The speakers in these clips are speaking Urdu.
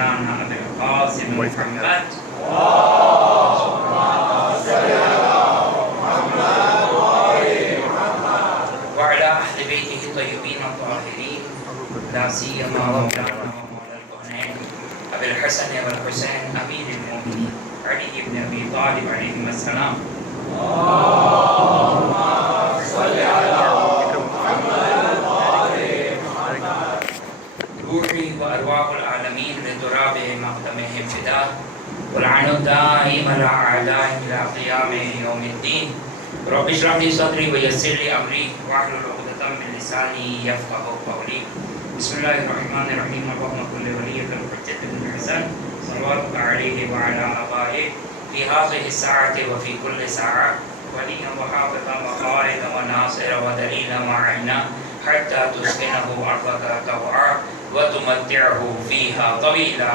مولانا ابو القاسم محمد وعلى اهل بيته الطيبين الطاهرين لا سيما مولانا ومولى الكونين ابي الحسن والحسين امير المؤمنين علي بن ابي طالب عليهم السلام. اللهم صل على روحي وأرواح العالمين لتراب مقدمهم فداه والعن الدائم على أعدائهم إلى قيام يوم الدين. رب اشرح لي صدري ويسر لي أمري واحلل عقدة من لساني يفقهوا قولي. بسم الله الرحمن الرحيم. اللهم كن لوليك الحجة بن الحسن صلواتك عليه وعلى آبائه في هذه الساعة وفي كل ساعة وليا وحافظا وقائدا وناصرا ودليلا وعينا حتى تسكنه أرضك طوعا وتمتعه فيها طويلا.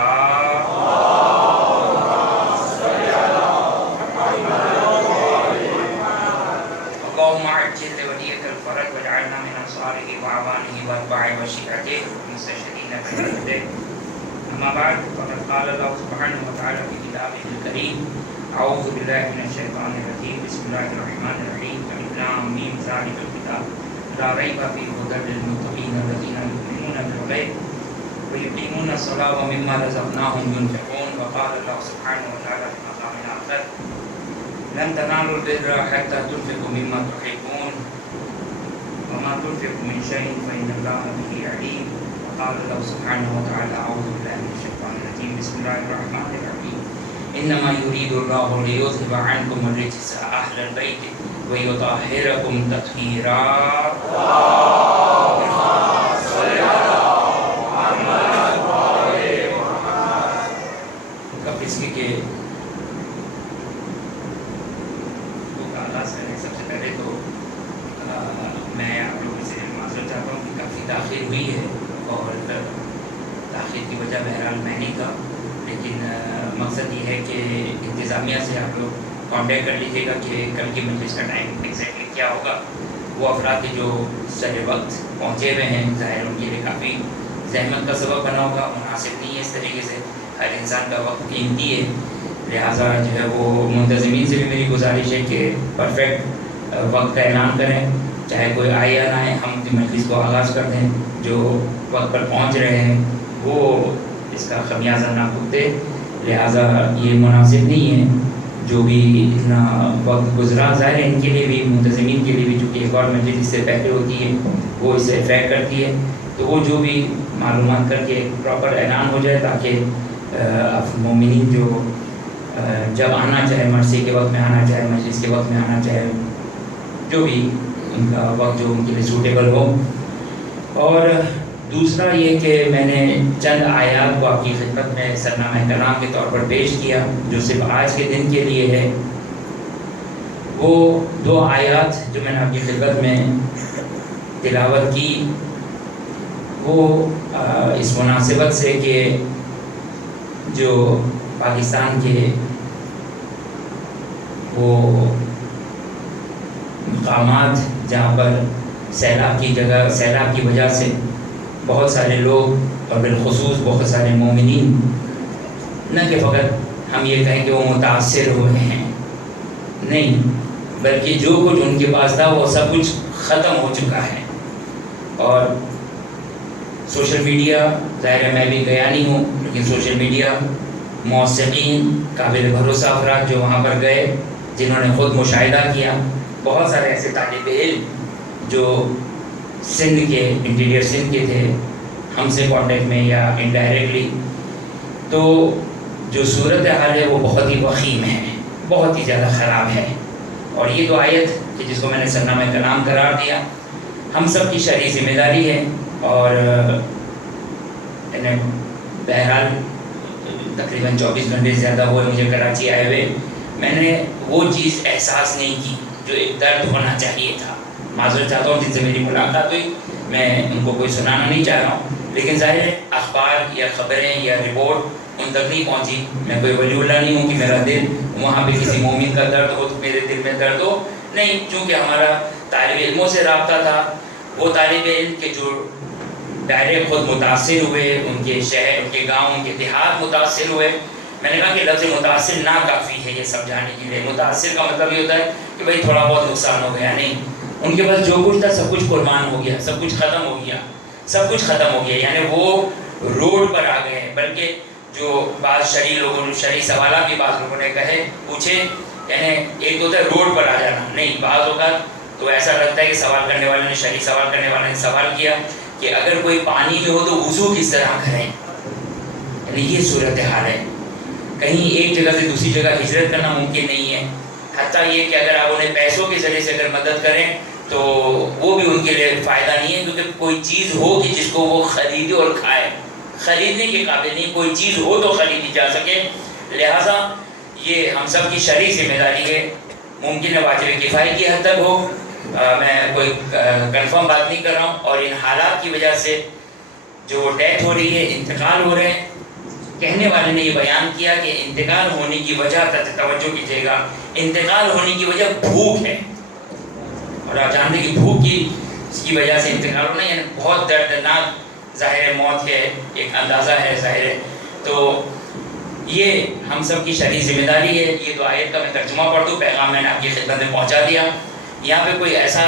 اللهم عجل لوليك الفرج واجعلنا من أنصاره وأعوانه وأتباعه وشيعته المستشهدين بحمده. أما بعد فقد قال الله سبحانه وتعالى في كتابه الكريم أعوذ بالله من الشيطان الرجيم بسم الله الرحمن الرحيم ألف لام ميم ذلك الكتاب لا ريب فيه هدى للمتقين الذين يؤمنون بالغيب ويقيمون الصلاة ومما رزقناهم ينفقون. وقال الله سبحانه وتعالى في مقام آخر لن تنالوا البر حتى تنفقوا مما تحبون وما تنفقوا من شيء فإن الله به عليم. وقال الله سبحانه وتعالى أعوذ بالله من الشيطان الرجيم بسم الله الرحمن الرحيم إنما يريد الله ليذهب عنكم الرجس أهل البيت ويطهركم تطهيرا. اس کے آغاز کرنے سب سے پہلے تو میں آپ لوگوں سے معذرت چاہتا ہوں کہ کافی تاخیر ہوئی ہے اور تاخیر کی وجہ بہرحال میں نہیں تھا، لیکن مقصد یہ ہے کہ انتظامیہ سے آپ لوگ کانٹیکٹ کر لیجیے گا کہ کل کی مجلس کا ٹائم ایگزیکٹلی کیا ہوگا. وہ افراد جو سر وقت پہنچے ہوئے ہیں ظاہر ان کے لیے کافی زحمت کا سبب بنا ہوگا، مناسب نہیں ہے اس طریقے سے. ہر انسان کا وقت قیمتی ہے، لہٰذا جو ہے وہ منتظمین سے بھی میری گزارش ہے کہ پرفیکٹ وقت کا اعلان کریں، چاہے کوئی آئے یا نہ آئے، ہم اپنی مجلس کو آغاز کر دیں. جو وقت پر پہنچ رہے ہیں وہ اس کا خمیازہ نہ بھگتے، لہٰذا یہ مناسب نہیں ہے. جو بھی اتنا وقت گزرا ظاہر ہے ان کے لیے بھی، منتظمین کے لیے بھی، چونکہ ایک اور مجلس اس سے پہلے ہوتی ہے وہ اس سے افیکٹ کرتی ہے، تو وہ جو بھی معلومات کر کے پراپر اعلان ہو جائے تاکہ مومنین جو جب آنا چاہے مرثی کے وقت میں آنا چاہے، مجلس کے وقت میں آنا چاہے، جو بھی ان کا وقت جو ان کے لیے سوٹیبل ہو. اور دوسرا یہ کہ میں نے چند آیات کو آپ کی خدمت میں سرنامہ کلام کے طور پر پیش کیا جو صرف آج کے دن کے لیے ہے. وہ دو آیات جو میں نے آپ کی خدمت میں تلاوت کی وہ اس مناسبت سے کہ جو پاکستان کے وہ مقامات جہاں پر سیلاب کی وجہ سے بہت سارے لوگ اور بالخصوص بہت سارے مومنین نہ کہ فقط ہم یہ کہیں کہ وہ متاثر ہوئے ہیں، نہیں، بلکہ جو کچھ ان کے پاس تھا وہ سب کچھ ختم ہو چکا ہے. اور سوشل میڈیا ظاہر ہے میں بھی گیا نہیں ہوں، لیکن سوشل میڈیا موثقین قابل بھروسہ افراد جو وہاں پر گئے جنہوں نے خود مشاہدہ کیا، بہت سارے ایسے طالب علم جو سندھ کے انٹیریئر سندھ کے تھے ہم سے کانٹیکٹ میں یا انڈائریکٹلی، تو جو صورتحال ہے وہ بہت ہی وخیم ہے، بہت ہی زیادہ خراب ہے. اور یہ دو آیت کہ جس کو میں نے سرنامہ کلام قرار دیا، ہم سب کی شرعی ذمہ داری ہے. اور بہرحال تقریباً 24 گھنٹے سے زیادہ ہوئے مجھے کراچی آئے ہوئے، میں نے وہ چیز احساس نہیں کی جو ایک درد ہونا چاہیے تھا. معذرت چاہتا ہوں جن سے میری ملاقات ہوئی، میں ان کو کوئی سنانا نہیں چاہ رہا ہوں، لیکن ظاہر ہے اخبار یا خبریں یا رپورٹ ان تک نہیں پہنچی. میں کوئی ولی اللہ نہیں ہوں کہ میرا دل وہاں پہ کسی مومن کا درد ہو تو میرے دل میں درد ہو، نہیں. چونکہ ہمارا طالب علموں سے رابطہ تھا، وہ طالب علم کے جو ڈائریکٹ خود متاثر ہوئے، ان کے شہر، ان کے گاؤں، ان کے دیہات متاثر ہوئے. میں نے کہا کہ لفظ متاثر نہ کافی ہے یہ سمجھانے کے لیے. متاثر کا مطلب یہ ہوتا ہے کہ بھائی تھوڑا بہت نقصان ہو گیا، نہیں، ان کے پاس جو کچھ تھا سب کچھ قربان ہو گیا، سب کچھ ختم ہو گیا، سب کچھ ختم ہو گیا. یعنی وہ روڈ پر آ گئے ہیں. بلکہ جو بعض شرعی لوگوں نے شرعی سوالات بھی بعض لوگوں نے پوچھے، یعنی ایک ہوتا ہے روڈ پر آ جانا، نہیں، بعض اوقات تو ایسا لگتا ہے کہ سوال کرنے والے نے، شرعی سوال کرنے والے نے سوال کیا کہ اگر کوئی پانی میں ہو تو وضو کس طرح کریں. یعنی یہ صورتحال ہے. کہیں ایک جگہ سے دوسری جگہ ہجرت کرنا ممکن نہیں ہے. حتیٰ یہ کہ اگر آپ انہیں پیسوں کے ذریعے سے اگر مدد کریں تو وہ بھی ان کے لیے فائدہ نہیں ہے، کیونکہ کوئی چیز ہو کہ جس کو وہ خریدے اور کھائے، خریدنے کے قابل نہیں. کوئی چیز ہو تو خریدی جا سکے. لہٰذا یہ ہم سب کی شرعی ذمہ داری ہے. ممکن ہے واجب کفایہ کی حد تک ہو، میں کوئی کنفرم بات نہیں کر رہا ہوں. اور ان حالات کی وجہ سے جو ڈیتھ ہو رہی ہے، انتقال ہو رہے ہیں، کہنے والے نے یہ بیان کیا کہ انتقال ہونے کی وجہ توجہ کیجیے گا، انتقال ہونے کی وجہ بھوک ہے. اور آپ جانتے ہیں کہ بھوک کی وجہ سے انتقال ہونا یعنی بہت دردناک ظاہر موت ہے، ایک اندازہ ہے، ظاہر ہے. تو یہ ہم سب کی شرعی ذمہ داری ہے. یہ تو آیت کا میں ترجمہ پڑھ دوں، پیغام میں نے آپ کی خدمت میں پہنچا دیا. یہاں پہ کوئی ایسا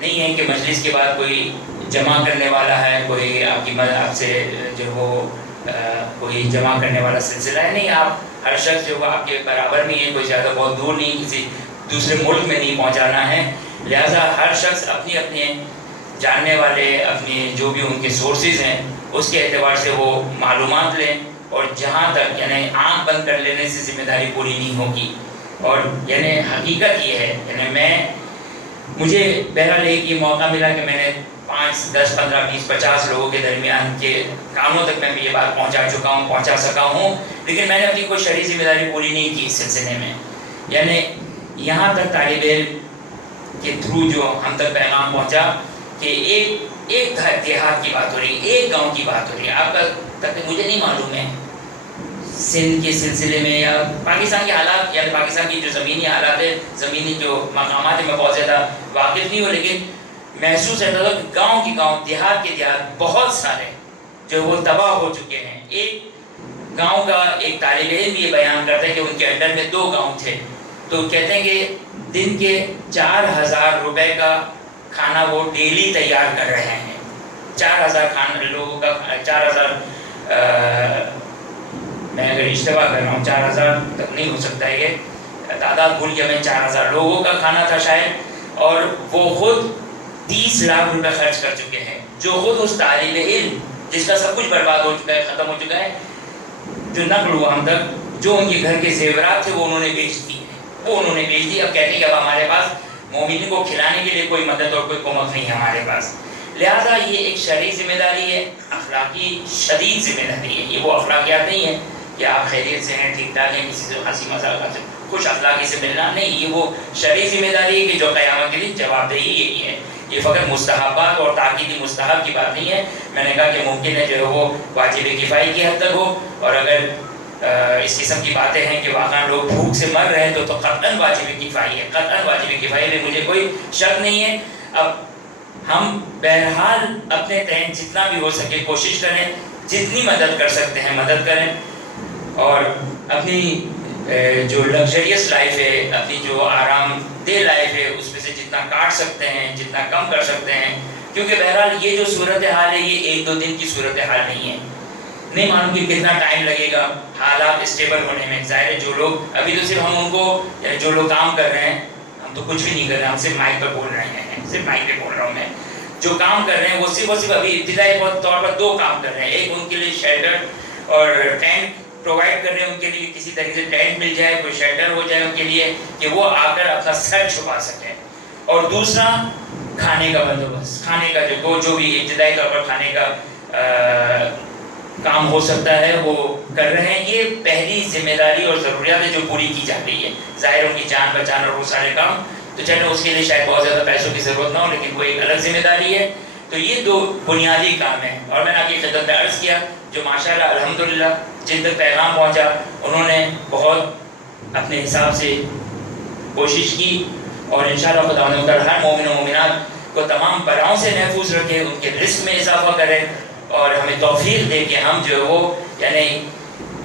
نہیں ہے کہ مجلس کے بعد کوئی جمع کرنے والا ہے، کوئی آپ سے جو وہ کوئی جمع کرنے والا سلسلہ ہے. نہیں، آپ ہر شخص جو آپ کے برابر میں ہے، کوئی زیادہ بہت دور نہیں، کسی دوسرے ملک میں نہیں پہنچانا ہے. لہٰذا ہر شخص اپنے اپنے جاننے والے، اپنے جو بھی ان کے سورسز ہیں اس کے اعتبار سے وہ معلومات لیں. اور جہاں تک یعنی آنکھ بند کر لینے سے ذمہ داری پوری نہیں ہوگی. اور یعنی حقیقت یہ ہے، یعنی مجھے بہرحال ایک یہ موقع ملا کہ میں نے 5, 10, 15, 20, 50 لوگوں کے درمیان کے کاموں تک میں یہ بات پہنچا سکا ہوں. لیکن میں نے اپنی کوئی شرعی ذمہ داری پوری نہیں کی اس سلسلے میں. یعنی یہاں تک طالب علم کے تھرو جو ہم تک پیغام پہنچا کہ ایک دیہات کی بات ہو رہی ہے، ایک گاؤں کی بات ہو رہی ہے. آپ کا تک مجھے نہیں معلوم ہے سندھ کے سلسلے میں یا پاکستان کے حالات، یعنی پاکستان کی جو زمینی حالات ہے، زمینی جو مقامات ہیں، میں بہت زیادہ واقف نہیں ہوں. لیکن محسوس ہے کہ گاؤں کے گاؤں، دیہات کے دیہات بہت سارے جو وہ تباہ ہو چکے ہیں. ایک گاؤں کا ایک طالب علم یہ بیان کرتا ہے کہ ان کے انڈر میں 2 گاؤں تھے. تو کہتے ہیں کہ دن کے 4000 روپے کا کھانا وہ ڈیلی تیار کر رہے ہیں. 4000 لوگوں کا 4000 میں اگر اشتباہ کر رہا ہوں 4000 تک نہیں ہو سکتا ہے، یہ تعداد بھول گیا میں، 4000 لوگوں کا کھانا تھا شاید. اور وہ خود 30 لاکھ روپے خرچ کر چکے ہیں. جو خود اس طالب علم جس کا سب کچھ برباد ہو چکا ہے، ختم ہو چکا ہے، جو نقل ہوا ہم تک، جو ان کے گھر کے زیورات تھے وہ انہوں نے بیچ دی. اب کہتے ہیں کہ اب ہمارے پاس مومنین کو کھلانے کے لیے کوئی مدد اور کوئی قوت نہیں ہے ہمارے پاس. لہٰذا یہ ایک شرعی ذمہ داری ہے، اخلاقی شدید ذمہ داری ہے. یہ وہ اخلاقیات نہیں ہے کہ آپ خیریت سے ہیں، ٹھیک ٹھاک ہیں، کسی سے ہنسی مذاق سے خوش اخلاقی سے ملنا، نہیں. یہ وہ شرعی ذمہ داری ہے کہ جو قیامت کے دن جواب دہی یہی ہے. یہ فقط مستحبات اور تاکیدی مستحب کی بات نہیں ہے. میں نے کہا کہ ممکن ہے جو ہے وہ واجب کفایہ کی حد تک ہو. اور اگر اس قسم کی باتیں ہیں کہ واقعا لوگ بھوک سے مر رہے ہیں تو قطعاً واجب کفایہ ہے، قطعاً واجب کفایہ میں مجھے کوئی شک نہیں ہے. اب ہم بہرحال اپنے تحت جتنا بھی ہو سکے کوشش کریں، جتنی مدد کر سکتے ہیں مدد کریں. اور اپنی جو لگژریس لائف ہے، اپنی جو آرام دہ لائف ہے، اس میں سے جتنا کاٹ سکتے ہیں، جتنا کم کر سکتے ہیں. کیونکہ بہرحال یہ جو صورتحال ہے یہ 1-2 دن کی صورتحال نہیں ہے. نہیں معلوم کہ کتنا ٹائم لگے گا حالات اسٹیبل ہونے میں. ظاہر ہے جو لوگ ابھی تو صرف ہم ان کو، یعنی جو لوگ کام کر رہے ہیں، ہم تو کچھ بھی نہیں کر رہے ہیں، ہم صرف مائک پہ بول رہے ہیں، صرف مائک پہ بول رہا ہوں میں. جو کام کر رہے ہیں وہ صرف ابھی ابتدائی طور پر 2 کام کر رہے ہیں. ایک ان کے لیے شیلٹر اور ٹینٹ پرووائڈ کر رہے ہیں، ان کے لیے کسی طریقے سے ٹینٹ مل جائے، کوئی شیلٹر ہو جائے ان کے لیے کہ وہ آ کر اپنا سر چھپا سکیں. اور دوسرا کھانے کا بندوبست، کھانے کا جو بھی ابتدائی طور پر کھانے کا کام ہو سکتا ہے وہ کر رہے ہیں. یہ پہلی ذمہ داری اور ضروریات ہے جو پوری کی جا رہی ہے. ظاہر ان کی جان بچانا اور وہ سارے کام تو چلے اس کے لیے شاید بہت زیادہ پیسوں کی ضرورت نہ ہو، لیکن وہ ایک الگ ذمہ داری ہے. تو یہ 2 بنیادی کام ہیں. اور میں نے آپ کی خدمت میں عرض کیا جو ماشاءاللہ الحمدللہ جن تک پیغام پہنچا انہوں نے بہت اپنے حساب سے کوشش کی. اور انشاءاللہ خدا نے ہر مومن و مومنات کو تمام بلاؤں سے محفوظ رکھے، ان کے رزق میں اضافہ کرے، اور ہمیں توفیق دے کہ ہم جو ہے وہ یعنی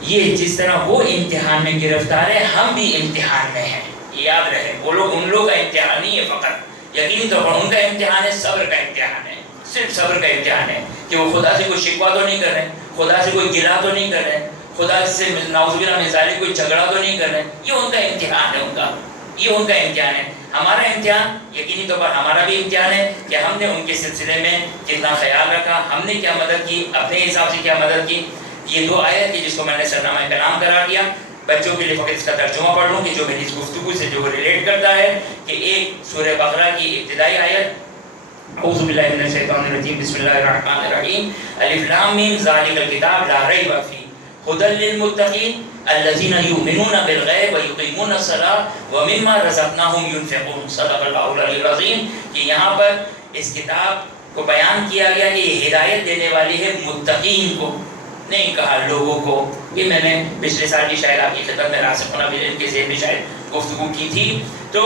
یہ جس طرح وہ امتحان میں گرفتار ہے، ہم بھی امتحان میں ہیں. یہ یاد رہے، وہ لوگ ان لوگ کا امتحان نہیں ہے فقط، یقینی طور پر ان کا امتحان ہے، صبر کا امتحان ہے، صرف صبر کا امتحان ہے کہ وہ خدا سے کوئی شکوہ تو نہیں کر رہے، خدا سے کوئی گلا تو نہیں کر رہے، خدا سے نعوذ باللہ من ذالک کوئی جھگڑا تو نہیں کر رہے. یہ ان کا امتحان ہے، یہ ان کا امتحان ہے. ہمارا امتحان یقینی طور پر ہمارا بھی امتحان ہے کہ ہم نے ان کے سلسلے میں کتنا خیال رکھا، ہم نے کیا مدد کی، اپنے حساب سے کیا مدد کی. یہ 2 آیت کی جس کو میں نے سرنامہ کلام قرار دیا. بچوں کے لیے فقط اس کا ترجمہ پڑھ لوں کہ جو میری اس گفتگو سے جو ریلیٹ کرتا ہے، کہ ایک سورہ بقرہ کی ابتدائی آیت، اعوذ باللہ من الشیطان الرجیم، بسم اللہ الرحمن الرحیم، الف لام میم ذالک الکتاب لا ریب فیہ ھدی للمتقین الذین یؤمنون بالغیب ویقیمون الصلاۃ ومما رزقناہم ینفقون. صدق اللہ العلی العظیم. کہ یہاں پر اس کتاب کو بیان کیا گیا کہ یہ ہدایت دینے والی ہے متقین کو، نہیں کہا لوگوں کو. یہ میں نے پچھلے سال کی شاید آپ کی خدمت میں راسخون بالعلم کے ذیل میں شاید گفتگو کی تھی، تو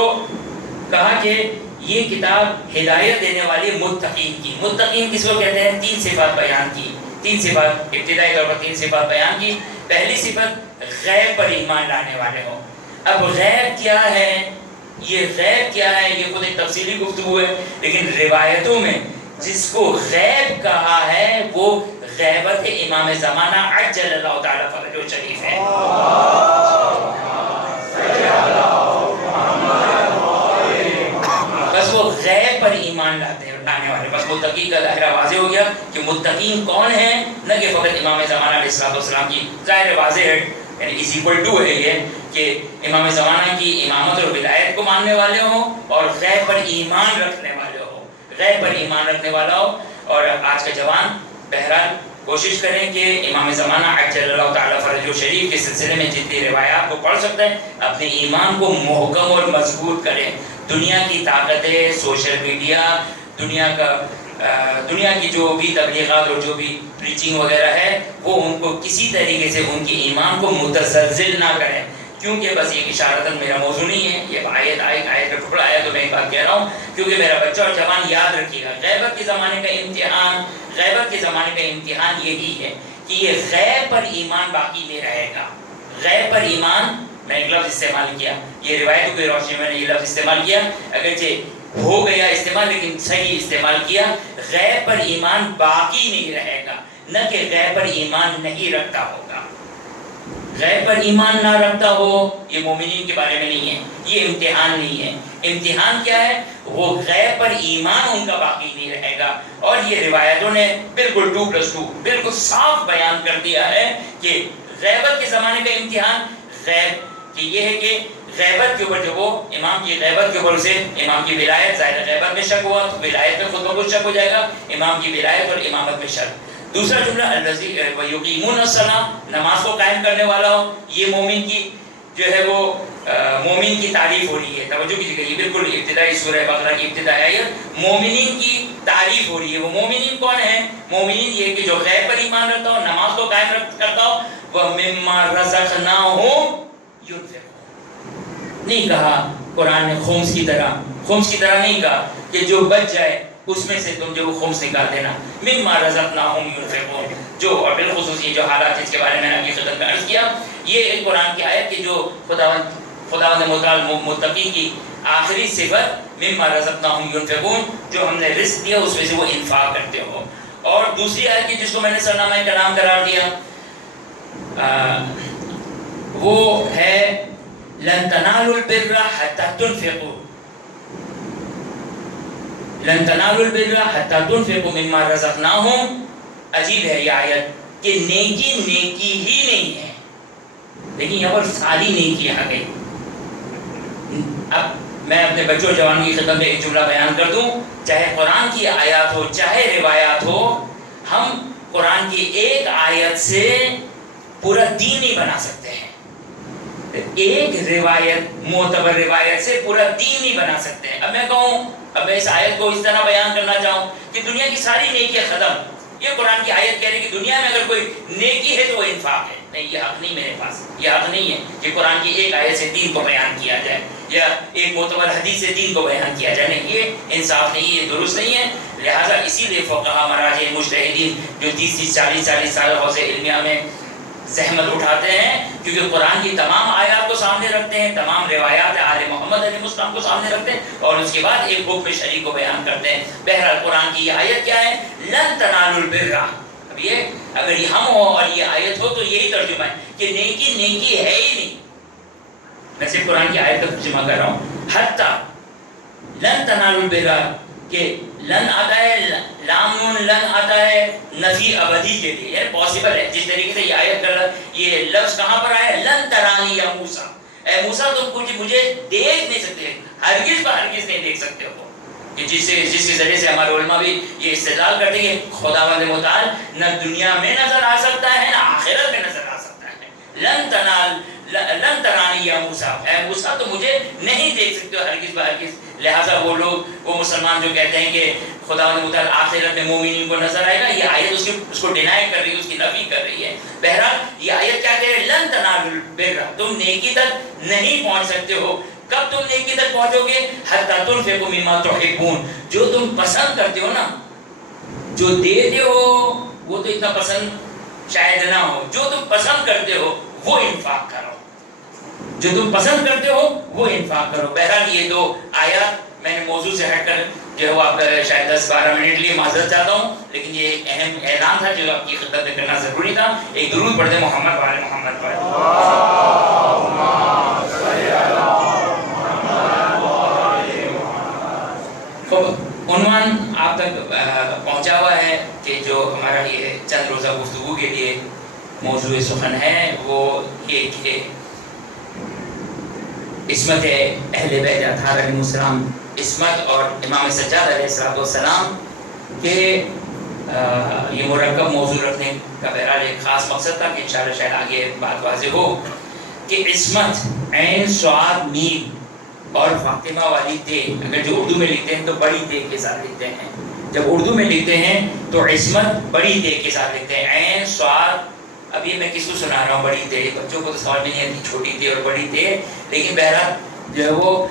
کہا کہ یہ کتاب ہدایت دینے والی متقین کی. متقین کس کو کہتے ہیں؟ 3 صفات بیان کی، 3 صفات ابتدائی طور پر 3 صفات بیان کی. پہلی صفت غیب پر ایمان لانے والے ہوں. اب غیب کیا ہے؟ یہ غیب کیا ہے یہ خود ایک تفصیلی گفتگو ہے، لیکن روایتوں میں جس کو غیب کہا ہے وہ غیبت امام زمانہ عجل اللہ تعالی فرجہ شریف ہے. بس وہ غیب پر ایمان لانے والے. بس متقی کا دائرہ واضح ہو گیا کہ متقین کون ہیں، نہ کہ فقط امام زمانہ علیہ السلام کی. ظاہر واضح ہے، یعنی از ایکول ٹو ہے یہ کہ امام زمانہ کی امامت اور ولایت کو ماننے والے ہوں اور غیب پر ایمان رکھنے والے ہوں، غیب پر ایمان رکھنے والا ہو. اور آج کا جوان بہرحال کوشش کریں کہ امام زمانہ عجل اللہ تعالیٰ فرجہ شریف کے سلسلے میں جتنی روایات کو پڑھ سکتے ہیں اپنے ایمان کو محکم اور مضبوط کریں. دنیا کی طاقتیں، سوشل میڈیا، دنیا کی جو بھی تبلیغات اور جو بھی پریچنگ وغیرہ ہے وہ ان کو کسی طریقے سے ان کے ایمان کو متزلزل نہ کریں. کیونکہ بس یہ اشارتاً میرا موضوع نہیں ہے، یہ آیت کا ٹکڑا آیا تو میں ایک بات کہہ رہا ہوں کیونکہ میرا بچہ اور جوان یاد رکھیے گا. غیبت کے زمانے کا امتحان یہی ہے کہ یہ غیب پر ایمان باقی نہیں رہے گا. غیب پر ایمان، میں ایک لفظ استعمال کیا، یہ روایتوں کی روشنی میں نے یہ لفظ استعمال کیا، اگرچہ ہو گیا استعمال لیکن صحیح استعمال کیا. غیب پر ایمان باقی نہیں رہے گا، نہ کہ غیب پر ایمان نہیں رکھتا ہوگا. غیب پر ایمان نہ رکھتا ہو یہ مومنین کے بارے میں نہیں ہے، یہ امتحان نہیں ہے. امتحان کیا ہے؟ وہ غیب پر ایمان ان کا باقی نہیں رہے گا. اور یہ روایتوں نے بالکل 2+2 بالکل صاف بیان کر دیا ہے کہ غیبت کے زمانے کا امتحان غیب کہ یہ ہے کہ غیبت کے اوپر جو وہ امام کی غیبت کے اوپر اسے امام کی ولایت، ظاہر غیبت میں شک ہوا تو ولایت میں خود بخود شک ہو جائے گا، امام کی ولایت اور امامت میں شک. دوسرا جملہ الذی یقیمون الصلاۃ، نماز کو قائم کرنے والا ہو. یہ مومن کی جو ہے وہ مومن کی تعریف ہو رہی ہے. توجہ کیجیے گا، یہ بالکل ابتدائی سورہ بقرہ کی ابتدائی آیت مومنین کی تعریف ہو رہی ہے. وہ مومنین کون ہیں؟ مومنین یہ کہ جو غیب پر ایمان رکھتا ہو، نماز کو قائم کرتا ہو، وَمِمَّا رَزَقْنَاهُمْ يُنْفِقُونَ. نہیں کہا قرآن نے خمس کی طرح نہیں کہا کہ جو بچ جائے اس میں سے تم جو خمس نکال دینا. مما رزقناہم ينفقون، جو اور بالخصوص یہ جو حالات جس کے بارے میں نے آپ کی خدمت میں عرض کیا، یہ ایک قرآن کی آیت کہ جو خداوند متعال متقی کی آخری صفت مما رزقناہم ينفقون، جو ہم نے رزق دیا اس میں سے وہ انفاق کرتے ہو. اور دوسری آیت کی جس کو میں نے سرنامہ کلام قرار دیا وہ ہے لن تنالوا البر حتى تنفقوا، لن تنالوا البر حتى تنفقوا مما رزقناهم. عجیب ہے یہ آیت کہ نیکی ہی نہیں ہے، لیکن یہاں پر ساری نیکی آ گئی. اب میں اپنے بچوں اور جوانوں کی خدمت میں ایک جملہ بیان کر دوں، چاہے قرآن کی آیات ہو چاہے روایات ہو، ہم قرآن کی ایک آیت سے پورا دین نہیں بنا سکتے ہیں. ایک روایت، معتبر روایت سے پورا دین نہیں بنا سکتے ہیں. اب میں کہوں، اب میں اس آیت کو اس طرح بیان کرنا چاہوں کہ دنیا کی ساری نیکیاں ختم، یہ قرآن کی آیت کہہ رہی ہے کہ دنیا میں اگر کوئی نیکی ہے تو وہ انفاق ہے. نہیں، یہ حق نہیں میرے پاس، یہ حق نہیں ہے کہ قرآن کی ایک آیت سے دین کو بیان کیا جائے. یا ایک معتبر حدیث سے دین کو بیان کیا جائے، نہیں، یہ انصاف نہیں، یہ درست نہیں ہے۔ لہٰذا اسی لیے فقہا، مراجع، مجتہدین جو 30 سال حوض علمیہ میں زحمت اٹھاتے ہیں، کیونکہ قرآن کی تمام آیات کو سامنے رکھتے ہیں، تمام روایات آل محمد علیہ السلام کو سامنے رکھتے ہیں، اور اس کے بعد ایک حکم شرعی کو بیان کرتے ہیں۔ بہرحال قرآن کی یہ آیت کیا ہے؟ لن تنالوا البر۔ اب یہ اگر یہ ہم ہو اور یہ آیت ہو تو یہی ترجمہ ہے کہ نیکی ہے ہی نہیں۔ میں صرف قرآن کی آیت کا ترجمہ کر رہا ہوں۔ حتی لن تنالوا البر، کہ لن آتا ہے، لام نون لن آتا ہے نفی ابدی کے لیے، یعنی پاسبل ہے۔ جس طریقے سے یہ آیت کا یہ لفظ کہاں پر آیا ہے؟ لن ترانی یا موسیٰ، اے موسیٰ تم مجھے دیکھ نہیں سکتے، ہرگز ہرگز نہیں دیکھ سکتے ہو۔ کہ جس کے ذریعے سے ہمارے علماء بھی یہ استدلال کرتے ہیں کہ خداوند متعال نہ دنیا میں نظر آ سکتا ہے نہ آخرت میں نظر آ سکتا ہے۔ لن ترانی یا موسیٰ، اے موسیٰ تو مجھے نہیں دیکھ سکتے ہو ہرگز ہرگز۔ لہٰذا وہ لوگ، وہ مسلمان جو کہتے ہیں کہ خداوند متعال آخرت میں مومنین کو نظر آئے گا، یہ آیت اس کو ڈینائی کر رہی ہے، اس کی نفی کر رہی ہے۔ بہرحال یہ آیت کیا کہہ رہی ہے؟ لن تنالوا البر، تم نیکی تک نہیں پہنچ سکتے ہو۔ کب تم نیکی تک پہنچو گے؟ حتی تنفقوا مما تحبون، جو تم پسند کرتے ہو نا، جو دیتے ہو وہ تو اتنا پسند شاید نہ ہو، جو تم پسند کرتے ہو وہ انفاق کرو، جو تم پسند کرتے ہو وہ انفاق کرو۔ بہرحال یہ دو آیات میں نے موضوع سے ہٹ کر جو ہے وہ آپ شاید 10-12 منٹ لیے معذرت چاہتا ہوں، لیکن یہ ایک اہم اعلان تھا جو آپ کی خدمت میں کرنا ضروری تھا۔ ایک درود پڑھ دیں محمد وعلی محمد پر۔ عنوان آپ تک پہنچا ہوا ہے کہ جو ہمارا یہ چند روزہ گفتگو کے لیے موضوع سخن ہے وہ یہ کہ عصمت اہل بیت اطہار علیہ السلام، عصمت اور امام سجاد علیہ السلام کے یہ مرکب موضوع رکھنے کا بہرحال ایک خاص مقصد تھا کہ انشاءاللہ شاید آگے بات واضح ہو کہ عصمت عین صاد میم اور فاطمہ والی تے، اگر جو اردو میں لکھتے ہیں تو بڑی تے کے ساتھ لکھتے ہیں، جب اردو میں لکھتے ہیں تو عصمت بڑی تے کے ساتھ لکھتے ہیں، عین صاد۔ اب یہ میں کس کو سنا رہا ہوں بڑی تے، بچوں کو تو سمجھ میں نہیں آتی چھوٹی تے اور بڑی تے، لیکن بہرحال جو ہے وہ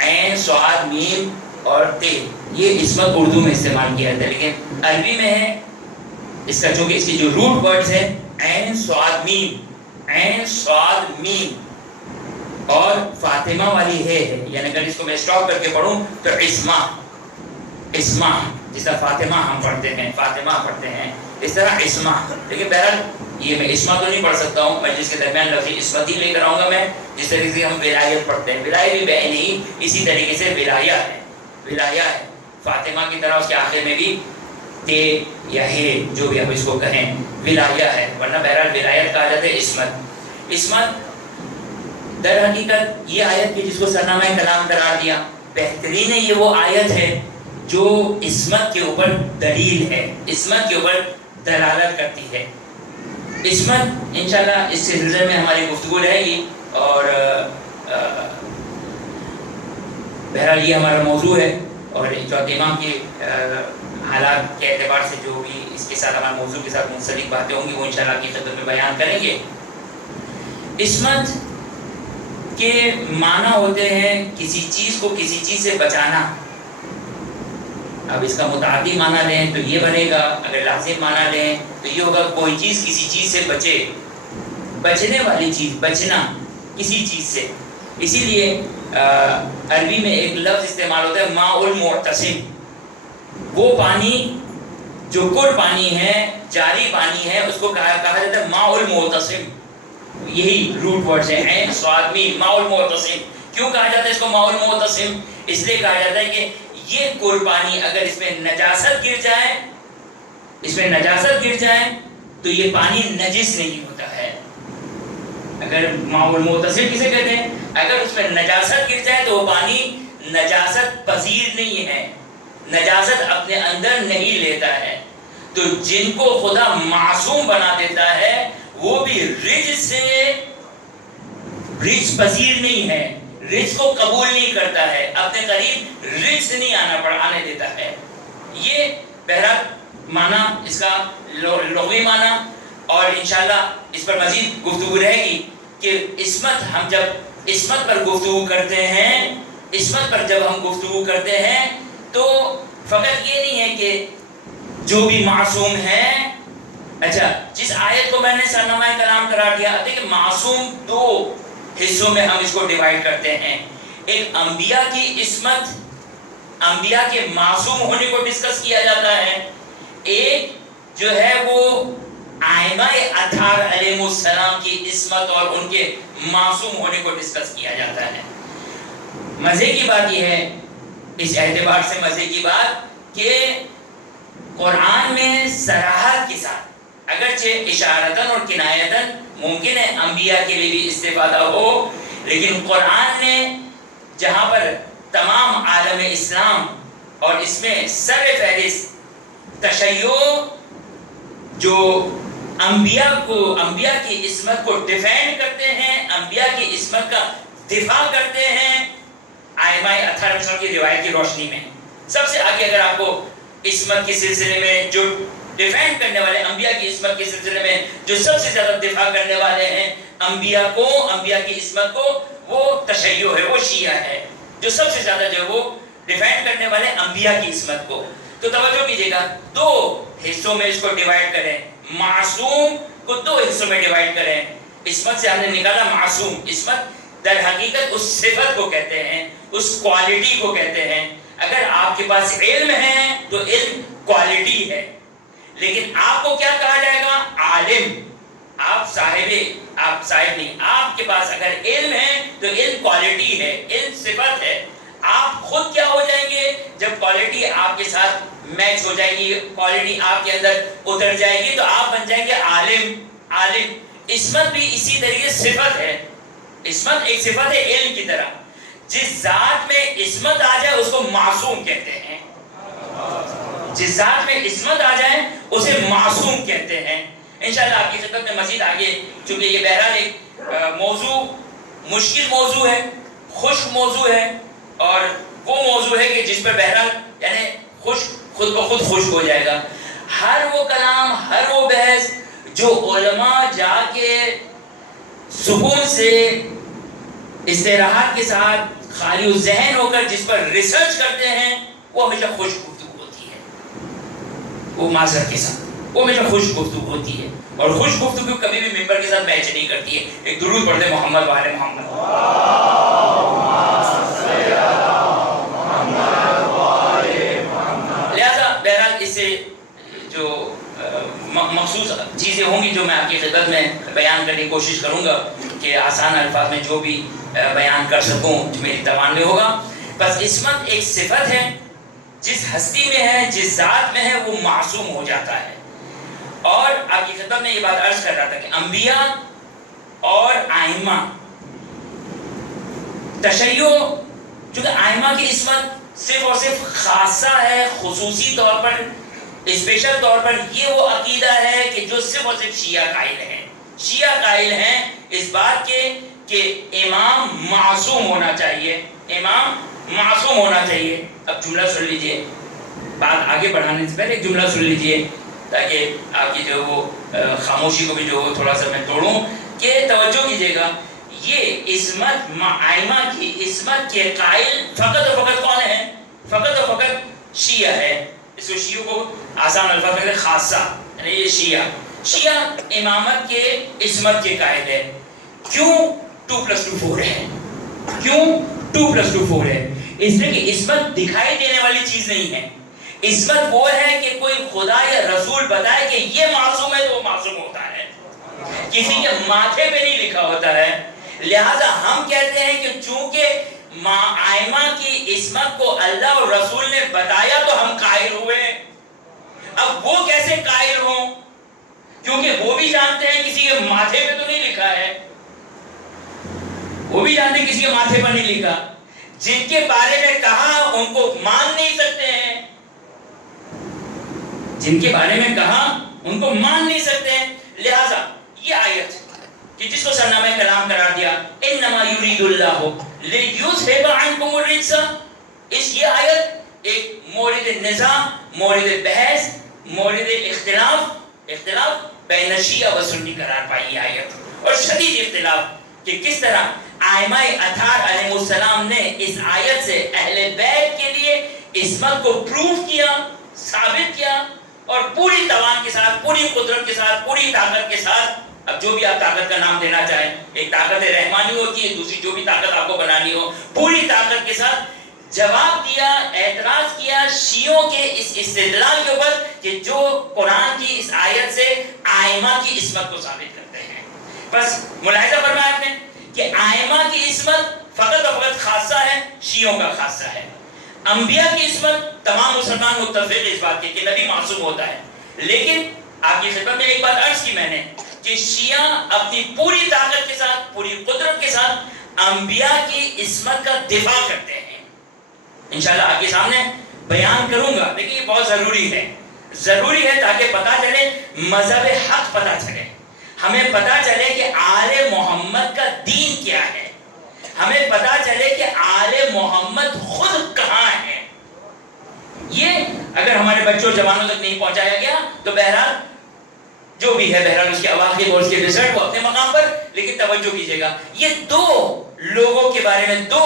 عین صاد میم اور تے، یہ عصمت اردو میں استعمال کیا جاتا ہے، لیکن عربی میں ہے اس کا چونکہ اس کی جو روٹ ورڈز ہے عین صاد میم، عین صاد میم اور فاطمہ والی ہے، یعنی اگر اس کو میں اسٹاپ کر کے پڑھوں تو عصمہ، عصمہ، جس طرح فاطمہ ہم پڑھتے ہیں، فاطمہ پڑھتے ہیں، اس طرح عصمہ۔ لیکن بہرحال یہ میں عصمہ تو نہیں پڑھ سکتا ہوں، مجلس کے درمیان لفظ عصمت ہی لے کر آؤں گا میں، جس طریقے سے ہم ولایت پڑھتے ہیں، ولایت بھی بہن ہی اسی طریقے سے ولایہ ہے، ولایہ ہے فاطمہ کی طرح، اس کے آخر میں بھی تے یا ہے جو بھی آپ اس کو کہیں ولایہ ہے، ورنہ بہرحال ولایت کہا جاتا ہے عصمت۔ عصمت در حقیقت یہ آیت کی جس کو سرنامہ کلام قرار دیا، بہترین ہے، یہ وہ آیت ہے جو عصمت کے اوپر دلیل ہے، عصمت کے اوپر دلالت کرتی ہے۔ عصمت انشاءاللہ اس سلسلے میں ہماری گفتگو رہے گی، اور بہرحال یہ ہمارا موضوع ہے، اور چوتھے امام کے حالات کے اعتبار سے جو بھی اس کے ساتھ ہمارے موضوع کے ساتھ منسلک باتیں ہوں گی وہ انشاءاللہ کی خدمت میں بیان کریں گے۔ عصمت کے معنی ہوتے ہیں کسی چیز کو کسی چیز سے بچانا۔ اب اس کا متعدی معنی لیں تو یہ بنے گا، اگر لازم معنی لیں تو یہ ہوگا کوئی چیز کسی چیز سے بچے، بچنے والی چیز، بچنا کسی چیز سے۔ اسی لیے عربی میں ایک لفظ استعمال ہوتا ہے ماء المعتصم، وہ پانی جو کل پانی ہے، جاری پانی ہے، اس کو کہا جاتا ہے ماء المعتصم۔ یہی روٹ ورڈز ہیں عین صاد میم، ماء المعتصم۔ کیوں کہا جاتا ہے اس کو ماء المعتصم؟ اس لیے کہا جاتا ہے کہ یہ کل پانی اگر اس میں نجاست گر جائے، اس میں نجاست گر جائے تو یہ پانی نجس نہیں ہوتا ہے۔ اگر ماء المعتصم کسے کہتے ہیں؟ اگر اس میں نجاست گر جائے تو وہ پانی نجاست پذیر نہیں ہے، نجاست اپنے اندر نہیں لیتا ہے۔ تو جن کو خدا معصوم بنا دیتا ہے وہ بھی رجس سے رجس پذیر نہیں ہے، رجس کو قبول نہیں کرتا ہے، اپنے قریب رجس نہیں آنے دیتا ہے۔ یہ بہرحال معنی اس کا لغوی معنی، اور انشاءاللہ اس پر مزید گفتگو رہے گی کہ عصمت ہم جب عصمت پر گفتگو کرتے ہیں، عصمت پر جب ہم گفتگو کرتے ہیں تو فقط یہ نہیں ہے کہ جو بھی معصوم ہے، اچھا جس آیت کو میں نے سرنامہ کلام قرار دیا، دیکھیں معصوم دو حصوں میں ہم اس کو ڈیوائیڈ کرتے ہیں، ایک انبیاء کی عصمت، انبیاء کے معصوم ہونے کو ڈسکس کیا جاتا ہے، ایک جو ہے وہ ائمہ اطہار علیہ السلام کی عصمت اور ان کے معصوم ہونے کو ڈسکس کیا جاتا ہے۔ مزے کی بات یہ ہے، اس اعتبار سے مزے کی بات کہ قرآن میں صراحت کے ساتھ، اگرچہ اشارتاً اور کنایتاً ممکن ہے انبیاء کے لیے بھی استفادہ ہو، لیکن قرآن نے جہاں پر تمام عالم اسلام اور اس میں سر فہرست تشیع جو انبیاء کی عصمت کو ڈیفینڈ کرتے ہیں، انبیاء کی عصمت کا دفاع کرتے ہیں، ائمہ اطہار کی روایت کی روشنی میں سب سے آگے اگر آپ کو عصمت کے سلسلے میں جو ڈیفینڈ کرنے والے، انبیاء کی عصمت کے سلسلے میں جو سب سے زیادہ دفاع کرنے والے ہیں انبیاء کی عصمت کو، وہ تشیع ہے، وہ شیعہ ہے، جو سب سے زیادہ جو وہ ڈیفینڈ کرنے والے انبیاء کی عصمت کو۔ تو توجہ کیجئے گا، دو حصوں میں اس کو ڈیوائیڈ کریں، معصوم کو دو حصوں میں ڈیوائیڈ کریں۔ عصمت سے ہم نے نکالا معصوم، عصمت در حقیقت اس صفت کو کہتے ہیں، اس کوالٹی کو کہتے ہیں۔ اگر آپ کے پاس علم ہے تو علم کوالٹی ہے، لیکن آپ کو کیا کہا جائے گا؟ عالم۔ آپ صاحب نہیں، آپ کے پاس اگر علم ہے تو علم کوالٹی ہے، علم صفت ہے۔ آپ خود کیا ہو جائیں گے جب کوالٹی آپ کے ساتھ میچ ہو جائے گی، کوالٹی آپ کے اندر اتر جائے گی تو آپ بن جائیں گے عالم۔ عصمت بھی اسی طریقے صفت ہے، عصمت ایک صفت ہے علم کی طرح۔ جس ذات میں عصمت آ جائے اس کو معصوم کہتے ہیں، جس ذات میں عصمت آ جائے اسے معصوم کہتے ہیں۔ انشاءاللہ آپ کی خدمت میں مزید آگے، چونکہ یہ بہرحال ایک موضوع مشکل موضوع ہے، خشک موضوع ہے، اور وہ موضوع ہے کہ جس پر بہرحال یعنی خود بخود خشک ہو جائے گا۔ ہر وہ کلام، ہر وہ بحث جو علماء جا کے سکون سے استراحت کے ساتھ خالی الذہن ہو کر جس پر ریسرچ کرتے ہیں، وہ ہمیشہ خشک گفتگو ہوتی ہے، وہ معذرت کے ساتھ وہ ہمیشہ خشک گفتگو ہوتی ہے، اور خشک گفتگو کبھی بھی ممبر کے ساتھ میچ نہیں کرتی ہے۔ ایک درود پڑھتے محمد وآل محمد۔ لہذا بہرحال اس سے جو مخصوص چیزیں ہوں گی جو میں آپ کی خدمت میں بیان کرنے کی کوشش کروں گا کہ آسان الفاظ میں جو بھی بیان کر سکوں میری توان میں ہوگا۔ بس عصمت ایک صفت ہے، جس ہستی میں ہے، جس ذات میں ہے، وہ معصوم ہو جاتا ہے۔ اور آپ کی خدمت میں یہ بات عرض کر رہا تھا کہ انبیاء اور ائمہ تشیع، چونکہ ائمہ کی عصمت صرف اور صرف خاصہ ہے، خصوصی طور پر، اسپیشل طور پر یہ وہ عقیدہ ہے کہ جو صرف اور صرف شیعہ قائل ہیں اس بات کے کہ امام معصوم ہونا چاہیے، امام معصوم ہونا چاہیے۔ اب جملہ سن لیجئے، بات آگے بڑھانے سے پہلے ایک جملہ سن لیجئے تاکہ آپ کی جو وہ خاموشی کو بھی جو تھوڑا سا میں توڑوں، کہ توجہ کیجئے گا، یہ عصمت ائمہ کی عصمت کے قائل فقط و فقط کون ہے؟ فقط و فقط شیعہ ہے۔ اس کو شیعوں کو آسان الفاظ میں خاصہ، یعنی یہ شیعہ امامت کے عصمت کے قائل ہے۔ کیوں 2+2 4 ہے؟ کیوں 2+2 4 ہے؟ اس لیے کہ عصمت دکھائی دینے والی چیز نہیں ہے، عصمت وہ ہے کہ کوئی خدا یا رسول بتائے کہ یہ معصوم ہے تو وہ معصوم ہوتا ہے، کسی کے ماتھے پہ نہیں لکھا ہوتا ہے۔ لہذا ہم کہتے ہیں کہ چونکہ ائمہ کی عصمت کو اللہ اور رسول نے بتایا تو ہم قائل ہوئے۔ اب وہ کیسے قائل ہوں؟ کیونکہ وہ بھی جانتے ہیں کسی کے ماتھے پہ تو نہیں لکھا ہے، وہ بھی جانتے ہیں کسی کے ماتھے پر نہیں لکھا، جن کے بارے میں کہا ان کو مان نہیں سکتے ہیں، جن کے بارے میں کہا ان کو مان نہیں سکتے ہیں۔ لہذا یہ آیت کہ جس کو سرنامہ کلام قرار دیا، انما یرید اللہ لیذھب عنکم الرجس، اس یہ آیت ایک مورد نزاع، مورد بحث، مورد اختلاف بین شیعہ و سنی قرار پائی آیت، اور شدید اختلاف کہ کس طرح آئمہ اطہار علیہ السلام نے اس آیت سے اہل بیت کے لیے عصمت کو پروف کیا، ثابت کیا، اور پوری توان کے ساتھ، پوری قدرت کے ساتھ، پوری طاقت کے ساتھ، اب جو بھی آپ طاقت کا نام دینا چاہیں، ایک طاقت رحمانی ہوتی ہے، دوسری جو بھی طاقت آپ کو بنانی ہو، پوری طاقت کے ساتھ جواب دیا، اعتراض کیا شیعوں کے اس استدلال کے اوپر کہ جو قرآن کی اس آیت سے آئمہ کی عصمت کو ثابت کرتے ہیں۔ بس ملاحظہ فرمایا آپ نے کہ آئمہ کی عصمت فقط اور فقط خاصہ ہے، شیعوں کا خاصہ ہے۔ انبیاء کی عصمت تمام مسلمان متفق اس بات کے کہ نبی معصوم ہوتا ہے، لیکن آپ کی خدمت میں ایک بات عرض کی میں نے کہ شیعہ اپنی پوری طاقت کے ساتھ، پوری قدرت کے ساتھ انبیاء کی عصمت کا دفاع کرتے ہیں۔ انشاءاللہ آپ کے سامنے بیان کروں گا، لیکن یہ بہت ضروری ہے تاکہ پتہ چلے مذہب حق پتہ چلے، ہمیں پتہ چلے کہ آل محمد کا دین کیا ہے، ہمیں پتہ چلے کہ آل محمد خود کہاں ہے۔ یہ اگر ہمارے بچوں جوانوں تک نہیں پہنچایا گیا تو بہرحال جو بھی ہے، بہرحال اس کے اواخر اور اس کے رزلٹ وہ اپنے مقام پر، لیکن توجہ کیجئے گا یہ دو لوگوں کے بارے میں، دو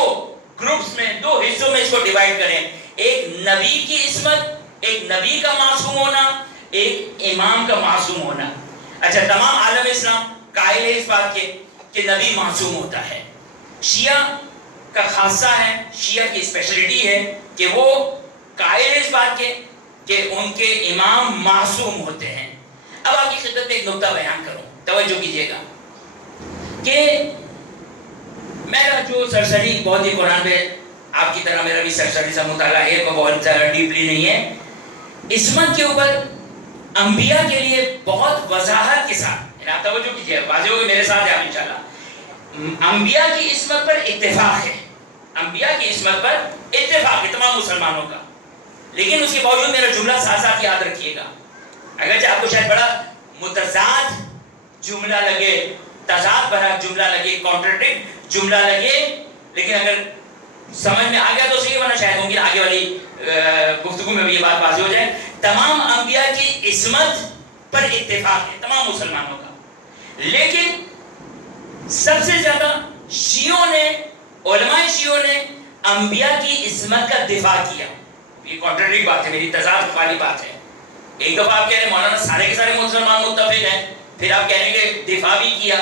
گروپس میں، دو حصوں میں اس کو ڈیوائیڈ کریں، ایک نبی کی عصمت، ایک نبی کا معصوم ہونا، ایک امام کا معصوم ہونا۔ اچھا، تمام عالم اسلام قائل ہے اس بات کے کہ نبی معصوم ہوتا ہے، شیعہ کا خاصہ ہے، شیعہ کی اسپیشلٹی ہے کہ وہ قائل ہے اس بات کے کہ ان کے امام معصوم ہوتے ہیں۔ اب آپ کی خدمت میں ایک نقطہ بیان کروں، توجہ کیجئے گا کہ میرا جو سرسری بہت ہی قرآن پہ آپ کی طرح میرا بھی سرسری سا مطالعہ ہے، وہ بہت زیادہ ڈیپلی نہیں ہے، عصمت کے اوپر انبیاء کے لیے بہت وضاحت کے ساتھ، آپ توجہ کیجئے، واضح ہوگا میرے ساتھ ہے آپ انشاءاللہ، انبیاء کی عصمت پر اتفاق ہے، انبیاء کی عصمت پر اتفاق ہے تمام مسلمانوں کا، لیکن اس کے باوجود میرا جملہ ساتھ ساتھ یاد رکھیے گا، اگرچہ آپ کو شاید بڑا متضاد جملہ لگے، تضاد بھرا جملہ لگے، کانٹرڈکٹ جملہ لگے، لیکن اگر سمجھ میں آ گیا تو صحیح، ورنہ شاید ممکن آگے والی گفتگو میں بھی یہ بات واضح ہو جائے۔ تمام انبیاء کی عصمت پر اتفاق ہے تمام مسلمانوں کا، لیکن سب سے زیادہ شیعوں نے، علماء شیعوں نے انبیاء کی عصمت کا دفاع کیا۔ یہ کانٹرڈکٹ بات ہے، میری تضاد والی بات ہے۔ ایک دفعہ آپ کہہ رہے ہیں مولانا سارے کے سارے مسلمان متفق ہیں، پھر آپ کہہ رہے ہیں کہ دفاع بھی کیا،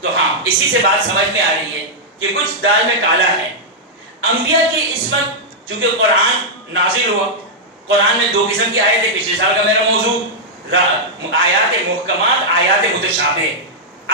تو ہاں اسی سے بات سمجھ میں آ رہی ہے کہ کچھ دال میں کالا ہے۔ انبیاء کی عصمت، چونکہ قرآن نازل ہوا، قرآن میں دو قسم کی آیتیں، پچھلے سال کا میرا موضوع آیات محکمات، آیات متشابہ،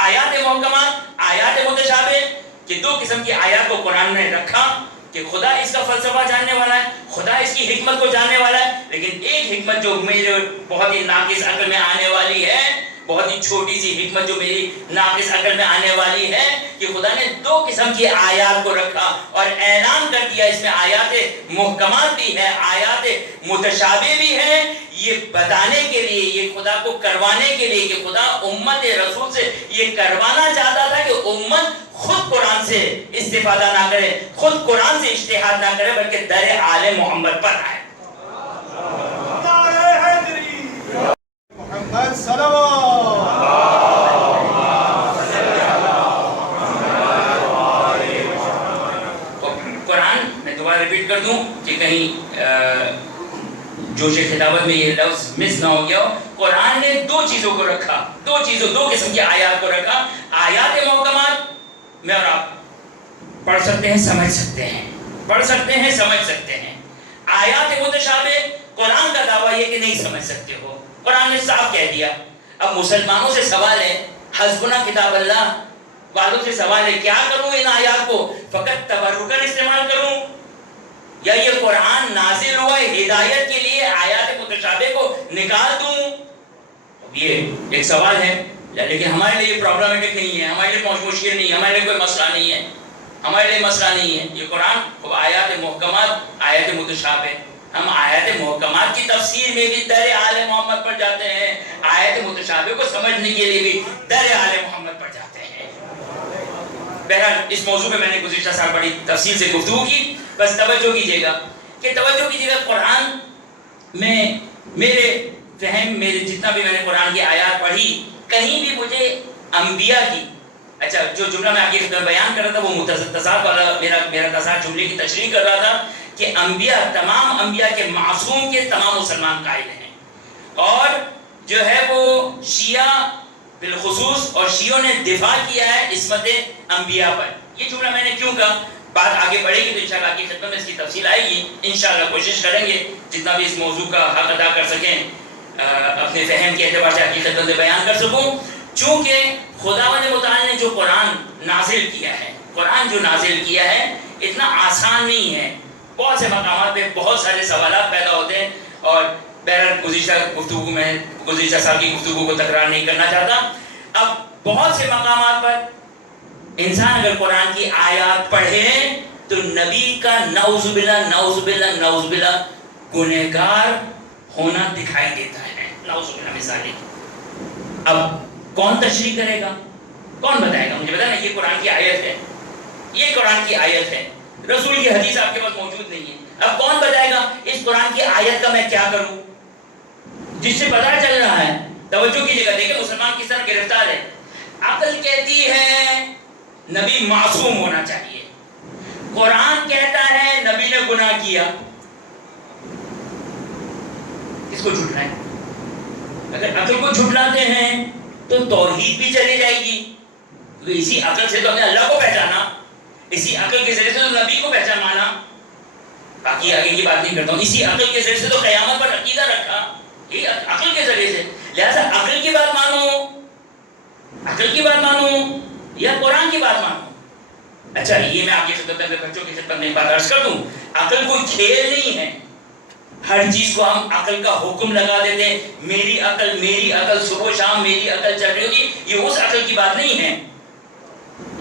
آیات محکمات، آیات متشابہ، کہ دو قسم کی آیات کو قرآن نے رکھا کہ خدا اس کا فلسفہ جاننے والا ہے، خدا اس کی حکمت کو جاننے والا ہے، لیکن ایک حکمت جو میرے بہت ہی ناقص عقل میں آنے والی ہے، بہت ہی چھوٹی سی حکمت جو میری ناقص عقل میں آنے والی ہے، کہ خدا نے دو قسم کی آیات کو رکھا اور اعلان کر دیا اس میں آیات محکمات بھی ہے، آیات متشابہ بھی ہے، یہ بتانے کے لیے، یہ خدا کو کروانے کے لیے کہ خدا امت رسول سے یہ کروانا چاہتا تھا کہ امت خود قرآن سے استفادہ نہ کرے، خود قرآن سے اجتہاد نہ کرے، بلکہ در آل محمد پر آئے۔ محمد صلوات قرآن میں دوبارہ ریپیٹ کر دوں کہ کہیں جوش خطابت میں یہ لفظ مس نہ ہو گیا ہو، قرآن نے دو چیزوں کو رکھا، دو قسم کی آیات کو رکھا، آیات محکمات میں اور آپ پڑھ سکتے ہیں، سمجھ سکتے ہیں، پڑھ سکتے ہیں، سمجھ سکتے ہیں۔ آیات متشابہ، قرآن کا دعویٰ یہ کہ نہیں سمجھ سکتے ہو، قرآن نے صاف کہہ دیا۔ اب مسلمانوں سے سوال ہے، حسبنا کتاب اللہ والوں سے سوال ہے، کیا کروں ان آیات کو؟ فقط تبرکن استعمال کروں یا یہ قرآن نازل ہوا ہے ہدایت کے لیے، آیات متشابہ کو نکال دوں؟ یہ ایک سوال ہے، لیکن ہمارے لیے پرابلمٹک نہیں ہے، ہمارے لیے مشکل نہیں ہے، ہمارے لیے کوئی مسئلہ نہیں ہے، ہمارے لیے مسئلہ نہیں ہے۔ یہ قرآن آیات محکمات، آیات متشابہ، ہم آیات محکمات کی تفسیر میں بھی در آل محمد پر جاتے ہیں، آیات متشابہ کو سمجھنے کے لیے بھی در آل محمد پر جاتے ہیں۔ بہرحال اس موضوع پہ میں نے گزشتہ سال بڑی تفصیل سے گفتگو کی، بس توجہ کیجیے گا کہ قرآن میں میرے فہم، میرے جتنا بھی میں نے قرآن کی آیات پڑھی، کہیں بھی مجھے انبیاء کی اچھا جو جملہ میں آگے بیان کر رہا تھا وہ تضاد والا میرا تضاد جملے کی تشریح کر رہا تھا کہ انبیاء تمام انبیاء کے معصوم کے تمام مسلمان قائل ہیں، اور جو ہے وہ شیعہ بالخصوص اور شیعوں نے دفاع کیا ہے عصمت انبیاء پر. یہ جملہ میں نے کیوں کہا، بات آگے بڑھے گی تو انشاءاللہ کی خدمت میں اس کی تفصیل آئے گی. انشاءاللہ کوشش کریں گے جتنا بھی اس موضوع کا حق ادا کر سکیں اپنے فہم کے اعتبار سے آپ کی خدمت میں بیان کر سکوں. چونکہ خداوند متعال نے جو قرآن نازل کیا ہے، قرآن جو نازل کیا ہے اتنا آسان نہیں ہے. بہت سے مقامات پہ بہت سارے سوالات پیدا ہوتے ہیں، اور بہرحال گزشتہ سال کی گفتگو کو تکرار نہیں کرنا چاہتا. اب بہت سے مقامات پر انسان اگر قرآن کی آیات پڑھے تو نبی کا نعوذ باللہ گنہگار ہونا دکھائی دیتا ہے. نعوذ باللہ مثالی. اب کون تشریح کرے گا، کون بتائے گا؟ مجھے بتانا یہ قرآن کی آیت ہے، یہ قرآن کی آیت ہے، رسول کی حدیث آپ کے پاس موجود نہیں ہے. اب کون بتائے گا اس قرآن کی آیت کا میں کیا کروں؟ جس سے پتہ چل رہا ہے، توجہ کیجیے گا، دیکھیں مسلمان کس طرح گرفتار ہے. عقل کہتی ہے نبی معصوم ہونا چاہیے، قرآن کہتا ہے نبی نے گناہ کیا. کس کو جھٹلائیں؟ اگر عقل کو جھٹلاتے ہیں تو توحید بھی چلی جائے گی. تو اسی عقل سے تو ہم نے اللہ کو پہچانا، اسی عقل کے ذریعے سے تو نبی کو پہچان مانا. باقی آگے کی بات نہیں کرتا ہوں. اسی عقل کے ذریعے سے تو قیامت پر عقیدہ رکھا، یہ عقل کے ذریعے سے. لہذا عقل کی بات مانو، عقل کی بات مانو یا قرآن کی بات مانو. اچھا یہ میں آپ کی خدمت میں بچوں کی خدمت میں بات عرض کر دوں، عقل کوئی کھیل نہیں ہے. ہر چیز کو ہم عقل کا حکم لگا دیتے ہیں، میری عقل صبح و شام میری عقل چل رہی ہوگی. یہ اس عقل کی بات نہیں ہے،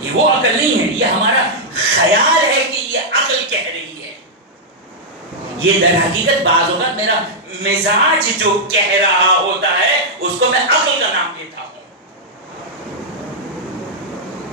یہ وہ عقل نہیں ہے. یہ ہمارا خیال ہے کہ یہ عقل کہہ رہی ہے. یہ در حقیقت بعض اوقات میرا مزاج جو کہہ رہا ہوتا ہے اس کو میں عقل کا نام دیتا ہوں.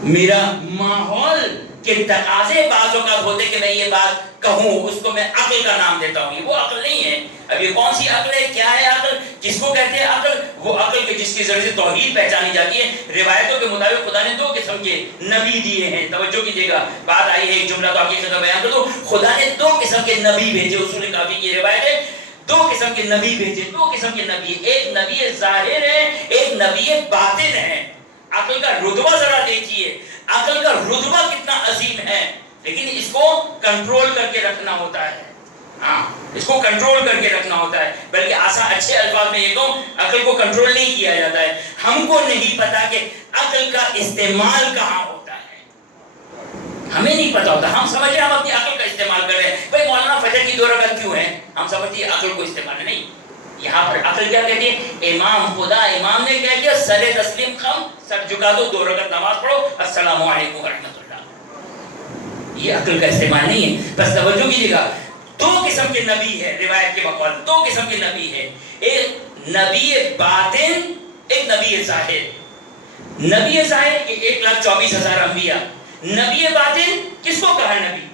میرا ماحول کے تقاضے بعض اوقات ہوتے کہ میں یہ بات کہوں، اس کو میں عقل کا نام دیتا ہوں. یہ وہ عقل نہیں ہے. اب یہ کون سی عقل ہے، کیا ہے عقل، کس کو کہتے ہیں عقل؟ وہ عقل کے جس کے ذریعے سے توحید پہچانی جاتی ہے. روایتوں کے مطابق خدا نے 2 قسم کے نبی دیے ہیں. توجہ کیجیے گا، بات آئی ہے ایک جملہ تو آپ کی خدمت بیان کر دو. خدا نے 2 قسم کے نبی بھیجے. اصول کافی کی روایت ہے 2 قسم کے نبی بھیجے. 2 قسم کے نبی، ایک نبی ظاہر ہے، ایک نبی باطن ہے. عقل کا رتبہ ذرا دیکھیے، عقل کا رتبہ کتنا عظیم ہے، لیکن اس کو کنٹرول کر کے رکھنا ہوتا ہے. ہاں اس کو کنٹرول کر کے رکھنا ہوتا ہے. بلکہ آسان اچھے الفاظ میں یہ کہوں، عقل کو کنٹرول نہیں کیا جاتا ہے. ہم کو نہیں پتا کہ عقل کا استعمال کہاں ہوتا ہے، ہمیں نہیں پتا ہوتا. ہم سمجھے ہم اپنی عقل کا استعمال کر رہے ہیں. بھائی مولانا فجر کی 2 رکعت کیوں ہے؟ ہم سمجھتے ہیں عقل کو استعمال ہے. نہیں، یہاں پر عقل کیا کہتی ہے؟ امام نے کہہ دیا سر تسلیم خم، سر جھکا دو، 2 رکعت نماز پڑھو، السلام علیکم ورحمۃ اللہ. یہ عقل کا استعمال نہیں ہے. بس توجہ کیجیے گا، 2 قسم کے نبی ہے روایت کے بقول. 2 قسم کے نبی ہے، ایک نبی باطن، ایک نبی ظاہر. نبی ظاہر 1,24,000 انبیاء. نبی باطن کس کو کہا ہے نبی؟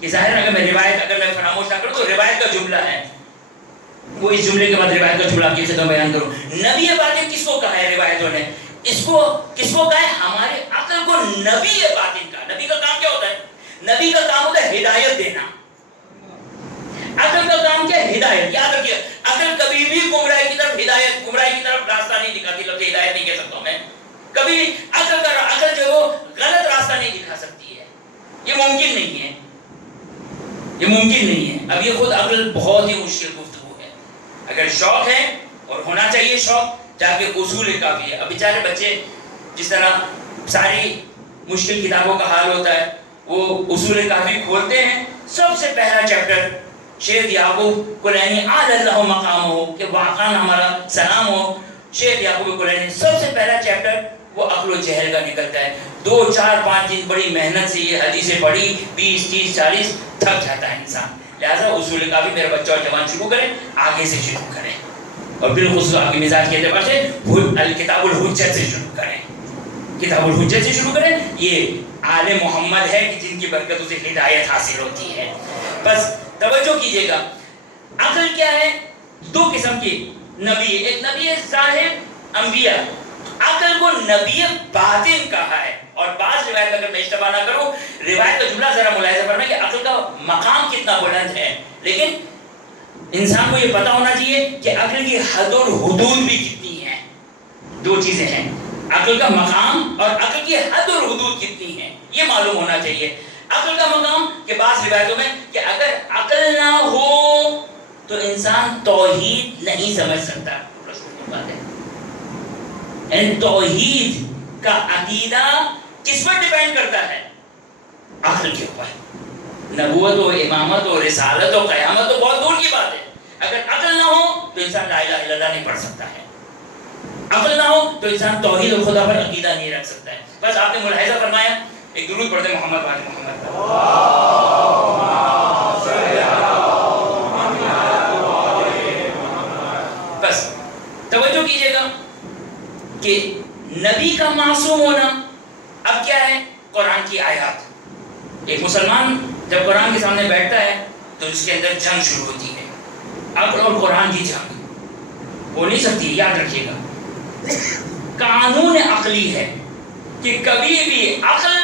کہ ظاہر اگر میں فراموش نہ کروں تو روایت کا جملہ ہے، وہ اس جملے کے بعد روایت کا جملہ آپ کی خدمت بیان کروں. نبی باطن کس کو کہا ہے روایتوں نے؟ اس کو کس کو کہا ہے؟ ہمارے عقل کو نبی باطن کا. نبی کا کام کیا ہوتا ہے؟ نبی کا کام ہوتا ہے ہدایت دینا. عقل کا کام کیا ہے؟ ہدایت. یاد رکھیے، عقل کبھی بھی گمراہی کی طرف راستہ نہیں دکھاتی. لفظ ہدایت نہیں کہہ سکتا میں. کبھی عقل جو وہ غلط راستہ نہیں دکھا سکتی ہے. یہ ممکن نہیں ہے، یہ ممکن نہیں ہے. اب یہ خود عقل بہت ہی مشکل گفتگو ہے. اگر شوق ہے، اور ہونا چاہیے شوق، جا کے اصول کافی ہے. اب بیچارے بچے جس طرح ساری مشکل کتابوں کا حال ہوتا ہے، وہ اصول کافی کھولتے ہیں، سب سے پہلا چیپٹر شیخ یعقوب کلینی علی اللہ مقامہ، کہ واقعا ہمارا سلام ہو، شیخ یعقوب کلینی سب سے پہلا چیپٹر وہ عقل و جہل کا نکلتا ہے. 2 4 5 دن بڑی محنت سے یہ حدیثیں پڑھی، 20 30 40 تھک جاتا ہے انسان. لہٰذا اصول کافی میرا بچہ اور جوان شروع کریں، آگے سے شروع کریں، اور بالخصوص آپ کے مزاج کے اعتبار سے کتاب الحجت سے شروع کریں. کتاب الحجت سے شروع کریں. یہ آل محمد ہے کہ جن کی برکتوں سے ہدایت حاصل ہوتی ہے. بس توجہ کیجیے گا، عقل کیا ہے؟ 2 قسم کی نبی، ایک نبی ظاہر انبیاء. عقل کو نبی باطن کہا ہے، اور بعض روایت اگر میں اشتباہ نہ کروں، روایت کا جملہ ذرا ملاحظہ فرمائیں کہ عقل کا مقام کتنا بلند ہے، لیکن انسان کو یہ پتا ہونا چاہیے کہ عقل کی حد اور حدود بھی کتنی ہیں. دو چیزیں ہیں، عقل کا مقام اور عقل کی حد اور حدود کتنی ہیں، یہ معلوم ہونا چاہیے. عقل کا مقام کہ بعض روایتوں میں کہ اگر عقل نہ ہو تو انسان توحید نہیں سمجھ سکتا. یعنی توحید کا عقیدہ کس پر ڈیپینڈ کرتا ہے؟ عقل کے اوپر. نبوت و امامت و رسالت و قیامت تو بہت دور کی بات ہے. اگر عقل نہ ہو تو انسان لا الہ الا اللہ نہیں پڑھ سکتا ہے. عقل نہ ہو تو انسان توحید و خدا پر عقیدہ نہیں رکھ سکتا ہے. بس آپ نے ملاحظہ فرمایا. ایک درود پڑھتے محمد وعلی محمد. بس توجہ کیجئے گا کہ نبی کا معصوم ہونا اب کیا ہے؟ قرآن کی آیات. ایک مسلمان جب قرآن کے سامنے بیٹھتا ہے تو اس کے اندر جنگ شروع ہوتی ہے. عقل اور قرآن کی جنگ ہو نہیں سکتی. یاد رکھیے گا قانون عقلی ہے کہ کبھی بھی عقل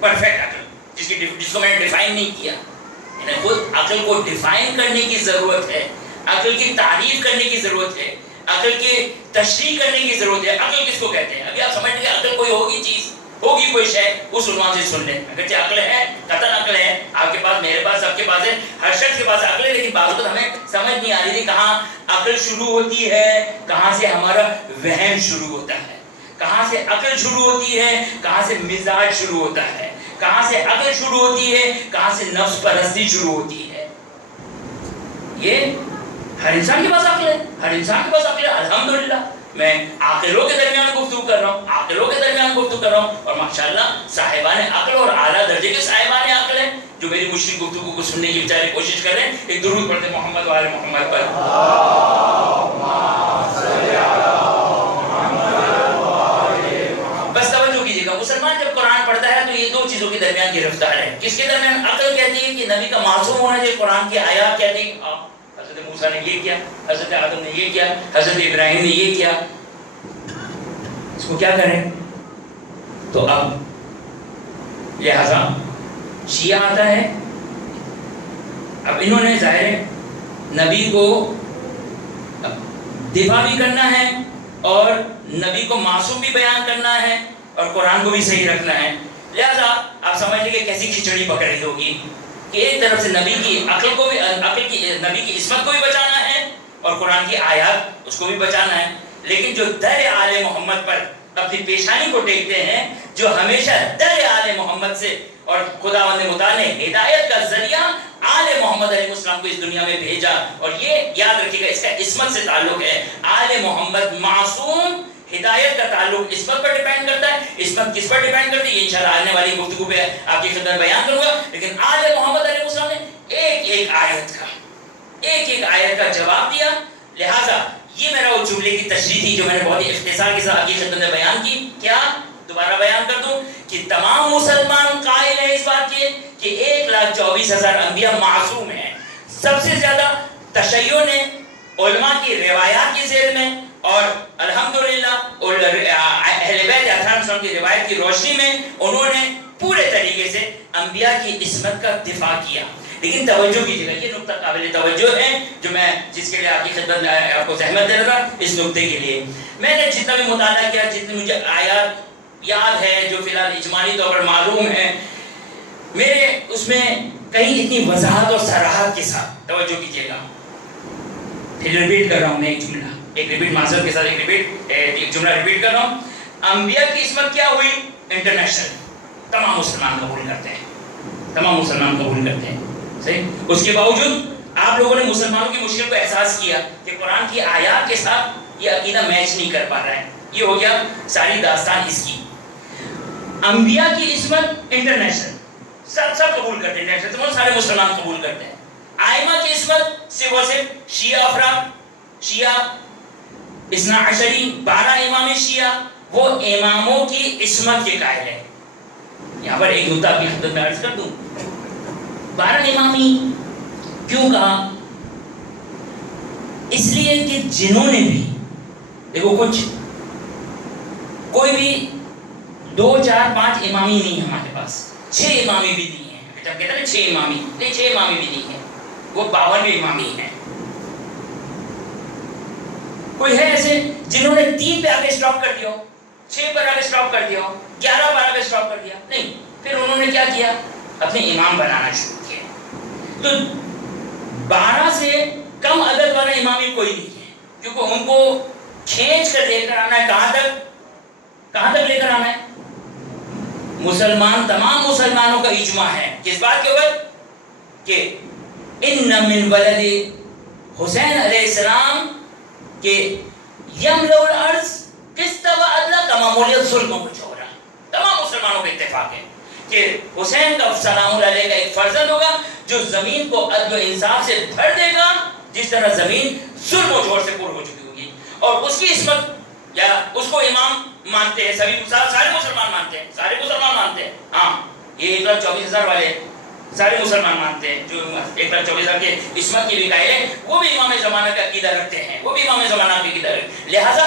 پرفیکٹ عقل جس کو میں نے ڈیفائن نہیں کیا، یعنی خود عقل کو ڈیفائن کرنے کی ضرورت ہے، عقل کی تعریف کرنے کی ضرورت ہے، عقل کی تشریح کرنے کی ضرورت ہے. عقل کس کو کہتے ہیں؟ ابھی آپ سمجھ لیں عقل کوئی ہوگی چیز، ہوگی کوئی شے، اس عنوان سے سن لیں. اگرچہ عقل ہے، قطعاً عقل ہے، آپ کے پاس، میرے پاس، سب کے پاس ہے، ہر شخص کے پاس عقل ہے، لیکن بعض وقت ہمیں سمجھ نہیں آ رہی تھی کہاں عقل شروع ہوتی ہے، کہاں سے ہمارا وہم شروع ہوتا ہے، کہاں سے عقل شروع ہوتی ہے، کہاں سے مزاج شروع ہوتا ہے، کہاں سے عقل شروع ہوتی ہے، کہاں سے نفس پرستی شروع ہوتی ہے. یہ ہر انسان کے پاس عقل ہے، ہر انسان کے پاس عقل ہے. الحمدللہ میں عاقلوں کے درمیان گفتگو کر رہا ہوں، عاقلوں کے درمیان گفتگو کر رہا ہوں، اور ماشاءاللہ صاحبان عقل اور اعلیٰ درجے کے صاحبان عقل ہیں جو میری مشرک گفتگو کو سننے کی بیچارے کوشش کر رہے ہیں. ایک درود پڑھتے محمد وآل محمد پر. بس توجہ کیجیے گا، مسلمان جب قرآن پڑھتا ہے تو یہ دو چیزوں کے درمیان گرفتار ہے. کس کے درمیان؟ عقل کہتی ہے کہ نبی کا معصوم ہونا چاہیے، قرآن کی آیات کہتی ہے حضرت موسیٰ نے یہ کیا، حضرت آدم نے یہ کیا، حضرت ابراہیم نے یہ کیا، اس کو کیا کریں؟ تو اب لہذا شیعہ آتا ہے. اب انہوں نے ظاہر نبی کو دفاع بھی کرنا ہے اور نبی کو معصوم بھی بیان کرنا ہے اور قرآن کو بھی صحیح رکھنا ہے. لہذا آپ سمجھ لیں کہ کیسی کھچڑی پک رہی ہوگی کہ ایک طرف سے نبی کی عقل کو بھی، نبی کی عصمت کو بھی بچانا ہے اور قرآن کی آیات اس کو بھی بچانا ہے. لیکن جو در آل محمد پر اپنی پیشانی کو ٹیکتے ہیں، جو ہمیشہ در آل محمد سے، اور خداوند متعال نے ہدایت کا ذریعہ آل محمد علیہ السلام کو اس دنیا میں بھیجا، اور یہ یاد رکھیے گا اس کا عصمت سے تعلق ہے. آل محمد معصوم، ہدایت کا تعلق عصمت پر ڈیپینڈ کرتا ہے. عصمت کس پر ڈیپینڈ کرتی ہے یہ انشاءاللہ آنے والی گفتگو پہ آپ کی خدمت بیان کروں گا. لیکن آل محمد علیہ السلام نے ایک ایک آیت کا جواب دیا. لہٰذا یہ میرا وہ جملے کی تشریح تھی جو میں نے بہت ہی اختصار کے ساتھ آپ کی خدمت میں بیان کی. کیا دوبارہ بیان کر دوں کہ تمام مسلمان قائل ہیں اس بات کے کہ 1,24,000 انبیاء معصوم ہیں. سب سے زیادہ تشیع نے علماء کی روایات کی ذیل میں اور الحمدللہ اہل بیت اطہار کی روایت کی روشنی میں انہوں نے پورے طریقے سے انبیاء کی عصمت کا دفاع کیا. لیکن توجہ کیجیے گا، یہ نقطہ قابل توجہ ہے جو میں جس کے لیے آپ کی خدمت میں آپ کو زحمت دے رہا تھا. اس نقطے کے لیے میں نے جتنا بھی مطالعہ کیا، جتنی مجھے آیات یاد ہے جو فی الحال اجمالی طور پر معلوم ہے، میرے اس میں کہیں اتنی وضاحت اور صراحت کے ساتھ توجہ کیجیے گا. پھر ریپیٹ کر رہا ہوں میں ایک ریپیٹ معذرت کے ساتھ ایک جملہ ریپیٹ کر رہا ہوں. انبیاء کی عصمت کیا ہوئی؟ انٹرنیشنل، تمام مسلمان قبول کرتے ہیں، تمام مسلمان قبول کرتے ہیں. صحیح. اس کے باوجود آپ لوگوں نے مسلمانوں کی مشکل کو احساس کیا کہ قرآن کی آیات کے ساتھ یہ عقیدہ میچ نہیں کر پا رہا ہے. یہ ہو گیا ساری داستان اس کی. انبیاء کی عصمت انٹرنیشنل، سب قبول کرتے ہیں، انٹرنیشنل سارے مسلمان قبول کرتے ہیں. ائمہ کی عصمت صرف اور صرف شیعہ افراد، شیعہ اثنا عشری 12 امام شیعہ، وہ اماموں کی عصمت کے قائل ہیں. یہاں پر ایک نقطہ کی خدمت میں عرض کر دوں. 12 امامی کیوں کہا؟ اس لیے کہ جنہوں نے بھی دیکھو کوئی بھی 2 4 5 امامی نہیں ہے ہمارے پاس، 6 امامی بھی نہیں ہے. جب کہتے ہیں نا 6 امامی، نہیں 6 امامی بھی نہیں ہے، وہ 52 امامی ہیں. کوئی ہے ایسے جنہوں نے 3 پہ آگے سٹاپ کر دیا ہو، 6 پر آگے سٹاپ کر دیا ہو، 11 پر آگے سٹاپ کر دیا؟ نہیں. پھر انہوں نے کیا کیا؟ اپنے امام بنانا شروع کیا. تو 12 سے کم عدد والا امامی کوئی نہیں ہے، کیونکہ ان کو کھینچ کر لے کر آنا ہے. کہاں تک لے کر آنا ہے؟ تمام مسلمانوں کا اجماع ہے کس بات کے اوپر کہ ان من ولد حسین علیہ السلام کہ یملأ الارض قسطا وعدلا کما ملئ الظلم وجورا. تمام مسلمانوں کا اتفاق ہے کہ حسین کا سلام اللہ علیہ کا ایک فرزند ہوگا جو زمین کو عدل و انصاف سے بھر دے گا، جس طرح زمین ظلم و جور سے پر ہو چکی ہوگی. اور اس کی عصمت یا اس کو امام مانتے ہیں سارے مسلمان مانتے ہیں، ہاں یہ 1,24,000 والے سارے مسلمان مانتے ہیں جو 1,24,000 کے عصمت کی بھی قائل ہیں، وہ بھی امام زمانہ کا عقیدہ رکھتے ہیں، لہٰذا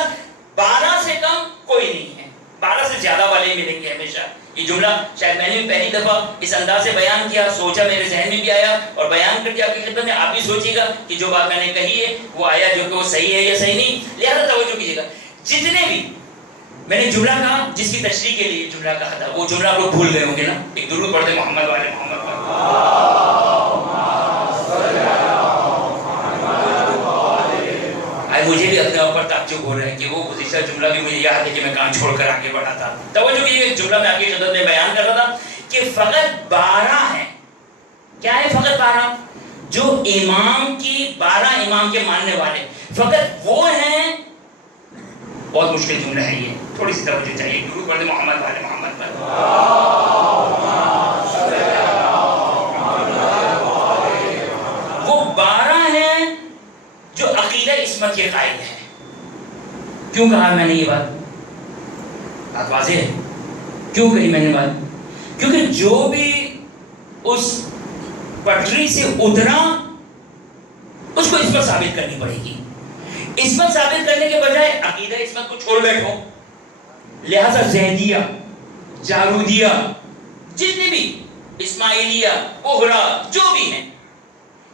12 سے کم کوئی نہیں ہے، 12 سے زیادہ والے ملیں گے ہمیشہ. یہ جملہ شاید میں نے پہلی دفعہ اس انداز سے بیان کیا، سوچا میرے ذہن میں بھی آیا اور بیان کر کے آپ کی خدمت میں. آپ بھی سوچیے گا کہ جو بات میں نے کہی ہے وہ آیا جو کہ وہ صحیح ہے یا صحیح نہیں. لہٰذا توجہ کیجیے گا. جتنے بھی میں نے جملہ کہا جس کی تشریح کے لیے جملہ کہا تھا، وہ جملہ آپ لوگ بھول گئے ہوں گے نا. ایک درود پڑھتے محمد والے محمد پر. مجھے بھی اپنے اوپر تعجب ہو رہا ہے کہ وہ گزشتہ جملہ بھی مجھے یاد ہے کہ میں کان چھوڑ کر آگے بڑھا تھا. توجہ کیجیے، ایک جملہ میں آپ کی خدمت میں بیان کر رہا تھا کہ فقط 12 ہے. کیا ہے فقط 12؟ جو امام کی 12 امام کے ماننے والے فقط وہ ہیں. بہت مشکل جملہ ہے یہ، تھوڑی سی توجہ چاہیے. درود پڑھتے محمد والے محمد پر. وہ 12 ہیں جو عقیدہ عصمت کے قائل ہیں. کیوں کہا میں نے یہ بات واضح ہے؟ کیوں کہی میں نے بات؟ کیونکہ جو بھی اس پٹری سے اترا اس کو عصمت ثابت کرنی پڑے گی. عصمت ثابت کرنے کے بجائے عقیدہ عصمت کو چھوڑ بیٹھو. لہذا زیدیہ، جارودیہ، جتنے بھی اسماعیلیہ، اوہرا، جو بھی ہیں،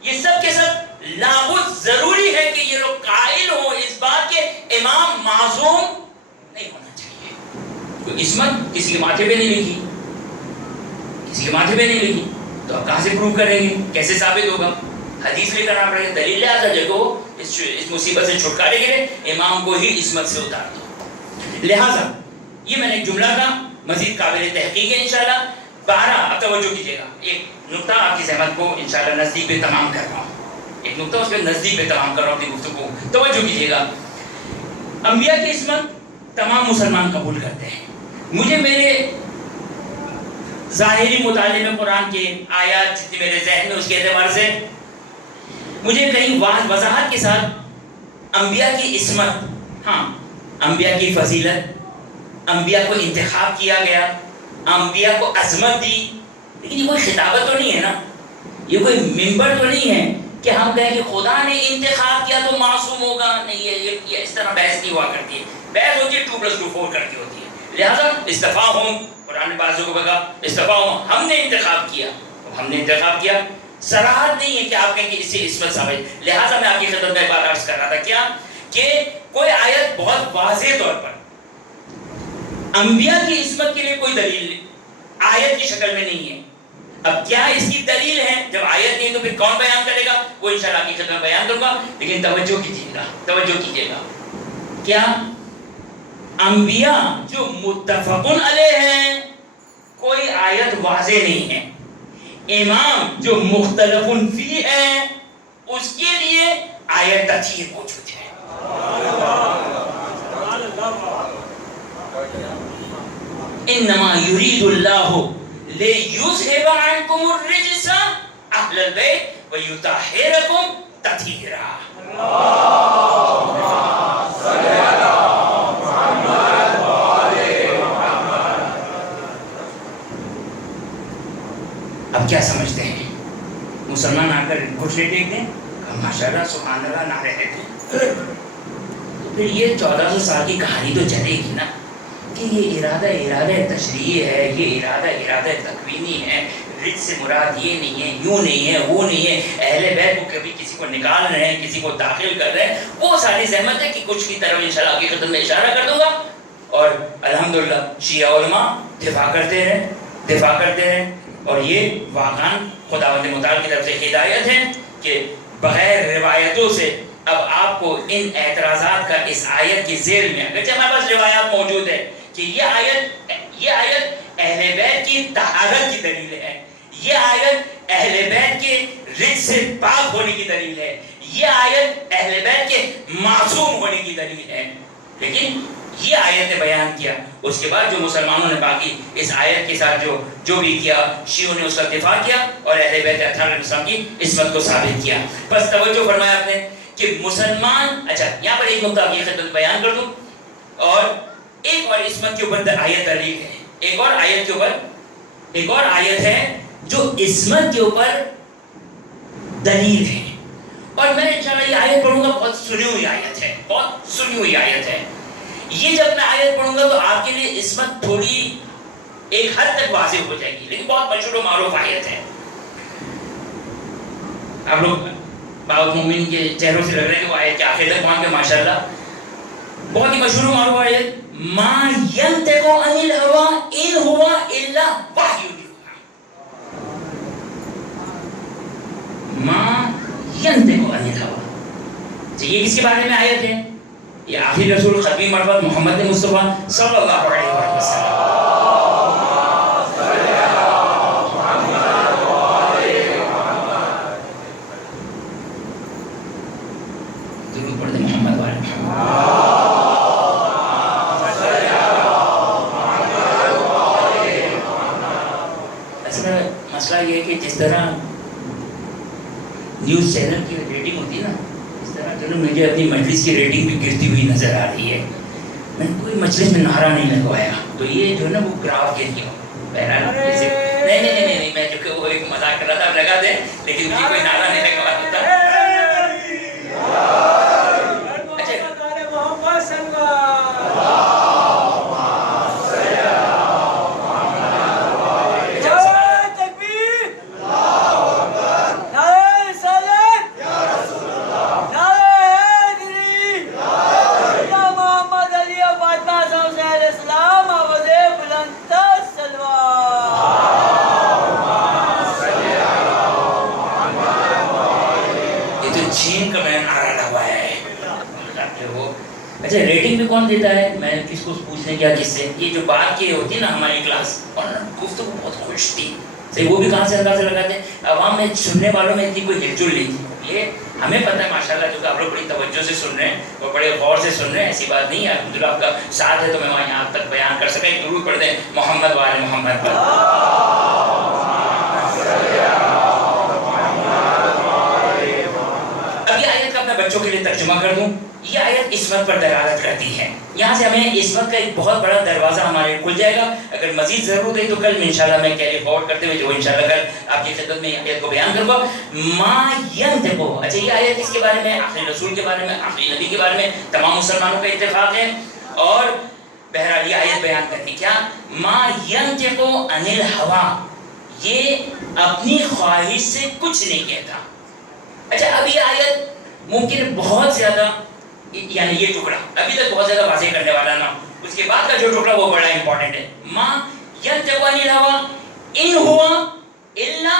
یہ سب کے سب لابد ضروری ہے کہ یہ لوگ قائل ہوں اس بات کے امام معصوم نہیں ہونا چاہیے. تو عصمت کسی کے ماتھے پہ نہیں لکھی، کسی کے ماتھے پہ نہیں لکھی، تو آپ کہاں سے پروف کریں گے؟ کیسے ثابت ہوگا؟ حدیث لے کر آنا پڑے گا. دلیل لہٰذا دیکھو اس مصیبت سے چھٹکارے کے لیے امام کو ہی عصمت سے اتار دو. لہٰذا یہ میں نے ایک جملہ کا مزید قابل تحقیق ہے انشاءاللہ. 12 اب توجہ کیجیے گا. ایک نقطہ آپ کی زحمت کو انشاءاللہ نزدیک پہ تمام کر رہا ہوں. ایک نقطہ اس پہ نزدیک پہ تمام کر رہا ہوں اپنی گفتگو. توجہ کیجیے گا. انبیاء کی عصمت تمام مسلمان قبول کرتے ہیں. مجھے میرے ظاہری مطالعے میں قرآن کے آیات جتنی میرے ذہن میں اس کے اعتبار سے مجھے کہیں وضاحت کے ساتھ انبیاء کی عصمت، ہاں انبیاء کی فضیلت، انبیاء کو انتخاب کیا گیا، انبیاء کو عظمت دی، لیکن یہ کوئی خطابت تو نہیں ہے نا، یہ کوئی منبر تو نہیں ہے کہ ہم کہیں کہ خدا نے انتخاب کیا تو معصوم ہوگا. نہیں، یہ اس طرح بحث نہیں ہوا کرتی ہے. بحث ہوتی ہے 2+2 4 کر کے ہوتی ہے. لہٰذا استفاہم، قرآن نے بعضوں کو کہا استفاہم، ہم نے انتخاب کیا، ہم نے انتخاب کیا. صراحت نہیں ہے کہ آپ کہیں کہ اس سے عصمت ثابت. لہٰذا میں آپ کی خدمت میں ایک بات عرض کر رہا تھا کیا کہ کوئی آیت بہت واضح طور پر انبیاء کی عصمت کے لیے کوئی دلیل آیت کی شکل میں نہیں ہے. اب کیا اس کی دلیل ہے؟ جب آیت نہیں تو پھر کون بیان کرے گا؟ وہ انشاءاللہ آپ کی خدمت میں بیان کروں گا. لیکن توجہ کیجیے گا کیا انبیاء جو متفقن علیہ ہیں کوئی آیت واضح نہیں ہے. امام جو مختلفن فی ہے اس کے لیے آیت تطہیر موجود ہے. انما یرید اللہ لیذھب عنکم الرجس اہل البیت ویطہرکم تطہیرا. اب کیا سمجھتے ہیں؟ مسلمان آ کر گھٹنے ٹیک دیں، ماشاءاللہ سبحان اللہ نعرے دیتے ہیں، تو پھر یہ 1400 سال کی کہانی تو چلے گی نا. کہ یہ ارادہ تشریعی ہے، یہ ارادہ تکوینی ہے. رج سے مراد یہ نہیں ہے، یوں نہیں ہے، وہ نہیں ہے. اہل بیت کو کبھی کسی کو نکال رہے ہیں، کسی کو داخل کر رہے ہیں، وہ ساری زحمت ہے کہ کچھ کی طرف انشاءاللہ کی خدمت میں اشارہ کر دوں گا. اور الحمدللہ شیعہ علماء دفاع کرتے رہے اور یہ واقعاً خداوند متعال کی طرف سے ہدایت ہے کہ بغیر روایتوں سے اب آپ کو ان اعتراضات کا اس آیت کی ذیل میں، اگرچہ ہمارے پاس روایات موجود ہے کہ یہ آیت اہل بیت کی طہارت کی دلیل ہے، یہ آیت اہل بیت کے رجس سے پاک ہونے کی دلیل ہے، یہ آیت اہل بیت کے معصوم ہونے کی دلیل ہے. لیکن یہ آیت نے بیان کیا، اس کے بعد جو مسلمانوں نے باقی اس آیت کے ساتھ جو بھی کیا، شیعوں نے اس کا دفاع کیا اور اہل بیت اطہار علیہ السلام کی عصمت کو ثابت کیا. بس توجہ فرمایا آپ نے کہ مسلمان، اچھا یہاں پر ایک نقطہ آپ کی خدمت بیان کر دوں، اور ایک اور عصمت کے اوپر آیت دلیل ہے، ایک اور آیت ہے جو عصمت کے اوپر دلیل ہے. اور میں انشاءاللہ یہ آیت پڑھوں گا، بہت سنی ہوئی آیت ہے. یہ جب میں آیت پڑھوں گا تو آپ کے لیے عصمت تھوڑی ایک حد تک واضح ہو جائے گی، لیکن بہت مشہور و معروف آیت ہے. آپ لوگ بعض مومن کے چہروں سے لگ رہے ہیں کہ وہ آیت کے آخر تک پہنچ گئے ماشاءاللہ. بہت ہی مشہور و معروف آیت، ما ینطق عن الهوى ان هو الا وحی یوحی. ما ینطق عن الهوى، یہ کس کے بارے میں آیت ہے؟ یہ آخری رسول ختمی مربت محمد مصطفیٰ صلی اللہ علیہ وسلم. ضرور پڑھ دیں محمد والے محمد. مسئلہ یہ ہے کہ جس طرح نیوز چینل کی ریٹنگ ہوتی ہے نا، اس طرح جو مجھے اپنی مجلس کی ریٹنگ بھی گرتی ہوئی نظر آ رہی ہے. میں نے کوئی مجلس میں نعرہ نہیں لگوایا، تو یہ جو ہے نا وہ گراف گر گیا. بہرحال نہیں میں جو کہ وہ ایک مذاق کر رہا تھا، لگا دیں، لیکن مجھے کوئی نعرہ نہیں لگوا دیتا. اچھا ریٹنگ بھی کون دیتا ہے؟ میں کس کو پوچھنے کیا کس سے؟ یہ جو بات کی ہوتی ہے نا ہماری کلاس، اور گفتگو بہت خوش تھی، صحیح وہ بھی کہاں سے اندازہ لگاتے ہیں؟ عوام میں سننے والوں میں اتنی کوئی ہلچل نہیں تھی. یہ ہمیں پتہ ہے ماشاءاللہ، جو کہ آپ لوگ بڑی توجہ سے سن رہے ہیں اور بڑے غور سے سن رہے ہیں، ایسی بات نہیں ہے. الحمدللہ آپ کا ساتھ ہے تو میں وہاں یہاں تک بیان کر سکیں. ضرور پڑھ دیں محمد والے محمد پر. اب یہ آیت کا اپنے بچوں کے لیے ترجمہ کر دوں. یہ آیت عصمت پر دلالت کرتی ہے. یہاں سے ہمیں عصمت کا ایک بہت بڑا دروازہ ہمارے کھل جائے گا. اگر مزید ضرورت ہے تو کل میں انشاءاللہ میں کیری فارورڈ کرتے ہوئے جو انشاءاللہ کل آپ کی خدمت میں یہ آیت کو بیان کروں گا. ما ینطق، اچھا یہ آیت کس کے بارے میں؟ آخری رسول کے بارے میں، آخری نبی کے بارے میں تمام مسلمانوں کا اتفاق ہے. اور بہرحال یہ آیت بیان کرتی کیا؟ ما ینطق عن الهوى، یہ اپنی خواہش سے کچھ نہیں کہتا. اچھا اب یہ آیت ممکن بہت زیادہ، یعنی یہ ٹکڑا ابھی تک بہت زیادہ واضح کرنے والا نہ، اس کے بعد کا جو ٹکڑا وہ بڑا امپورٹنٹ ہے. ما ینطق عن الهوى ان هو الا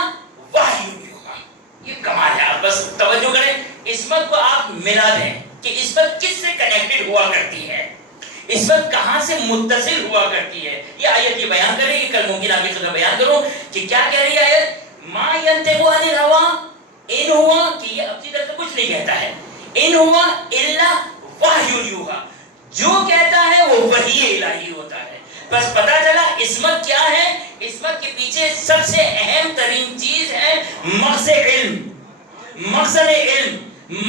وحی یوحی. یہ کمال ہے. آپ بس توجہ کریں، عصمت کو آپ ملا دیں کہ عصمت کس سے کنیکٹڈ ہوا کرتی ہے، عصمت کہاں سے متصل ہوا کرتی ہے. یہ آیت یہ بیان کرے گی، کل ممکن آپ کی خدمت بیان کروں کہ کیا کہہ رہی ہے آیت. ما ینطق عن الهوى ان ہوا، کہ یہ اپنی طرف سے کچھ نہیں کہتا ہے. ان ہوا الا وحی یوحی، جو کہتا ہے وہ وحی الہی ہوتا ہے. بس پتہ چلا عصمت کیا ہے. عصمت کے پیچھے سب سے اہم ترین چیز ہے مغز علم، مخزن علم،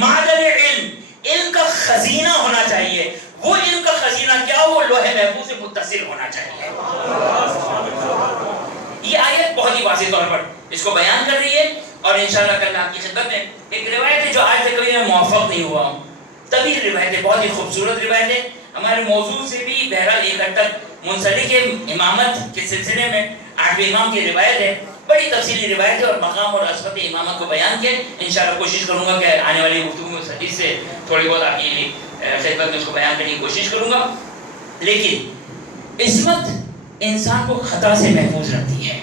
معدن علم. علم کا خزینہ ہونا چاہیے. وہ علم کا خزینہ کیا؟ وہ لوح محفوظ سے متصل ہونا چاہیے. یہ آیت بہت ہی واضح طور پر اس کو بیان کر رہی ہے. اور انشاءاللہ کل آپ کی خدمت میں ایک روایت ہے جو آج تک کبھی میں موفق نہیں ہوا ہوں. طویل روایت ہے، بہت ہی خوبصورت روایت ہے. ہمارے موضوع سے بھی بہرحال ایک حد تک منسلک امامت کے سلسلے میں 8ویں امام کی روایت ہے، بڑی تفصیلی روایت ہے، اور مقام اور عظمت امامت کو بیان کیا. انشاءاللہ کوشش کروں گا کہ آنے والی گفتگو میں اس حدیث سے تھوڑی بہت آپ کی خدمت میں اس کو بیان کرنے کی کوشش کروں گا. لیکن عصمت انسان کو خطا سے محفوظ رکھتی ہے،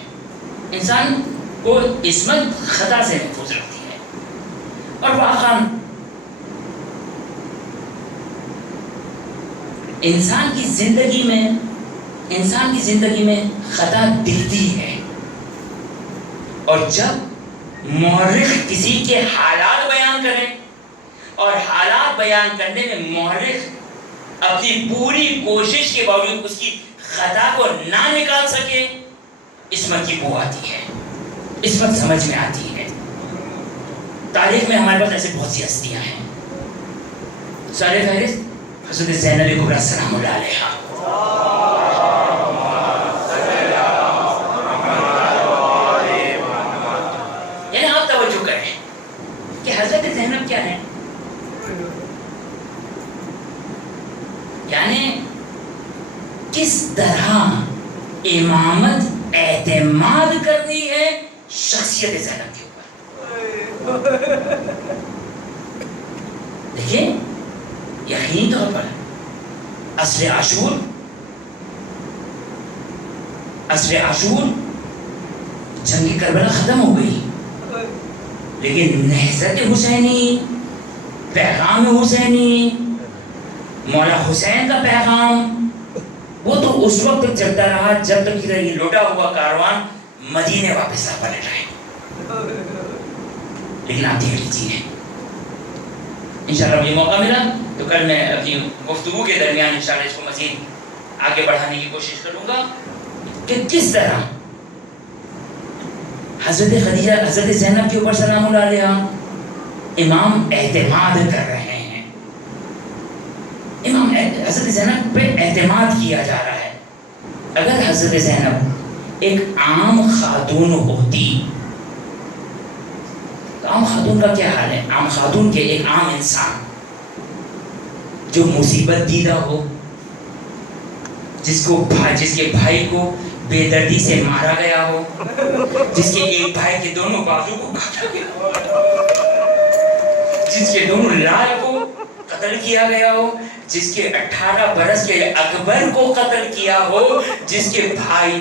انسان کو عصمت خطا سے محفوظ رکھتی ہے. اور واقعاً انسان کی زندگی میں خطا دکھتی ہے، اور جب مورخ کسی کے حالات بیان کرے اور حالات بیان کرنے میں مورخ اپنی پوری کوشش کے باوجود اس کی خطا کو نہ نکال سکے، عصمت کی بو آتی ہے، عصمت سمجھ میں آتی ہے. تاریخ میں ہمارے پاس ایسے بہت سی ہستیاں ہیں. سارے فہرست حضرت زینب کبریٰ سلام اللہ علیہا. یعنی آپ توجہ کریں کہ حضرت زینب کیا ہے، یعنی کس طرح امامت اعتماد کرنی ہے شخصیت زینب کے اوپر. دیکھیں یقینی طور پر عصر عاشور جنگ کربلا ختم ہو گئی، لیکن نہضت حسینی، پیغام حسینی، مولا حسین کا پیغام، وہ تو اس وقت تک چلتا رہا جب تک کہ یہ لوٹا ہوا کاروان مدینے واپس نہ پلٹ آئے. لیکن آپ دیکھ لیجیے، انشاءاللہ مجھے موقع ملا تو کل میں اپنی گفتگو کے درمیان انشاءاللہ اس کو مزید آگے بڑھانے کی کوشش کروں گا کہ کس طرح حضرت خدیجہ، حضرت زینب کے اوپر سلام اللہ علیہ امام اعتماد کر رہے ہیں. امام حضرت زینب پہ اعتماد کیا جا رہا ہے. اگر حضرت زینب ایک عام خاتون ہوتی تو عام خاتون کا کیا حال ہے؟ عام خاتون کے ایک عام انسان جو مصیبت دیدہ ہو، جس کے بھائی کو بے دردی سے مارا گیا ہو، جس کے ایک بھائی کے دونوں بازو کو کاٹا گیا، جس کے دونوں لال کو قتل کیا گیا ہو، جس کے 18 برس کے اکبر کو قتل کیا ہو، جس کے بھائی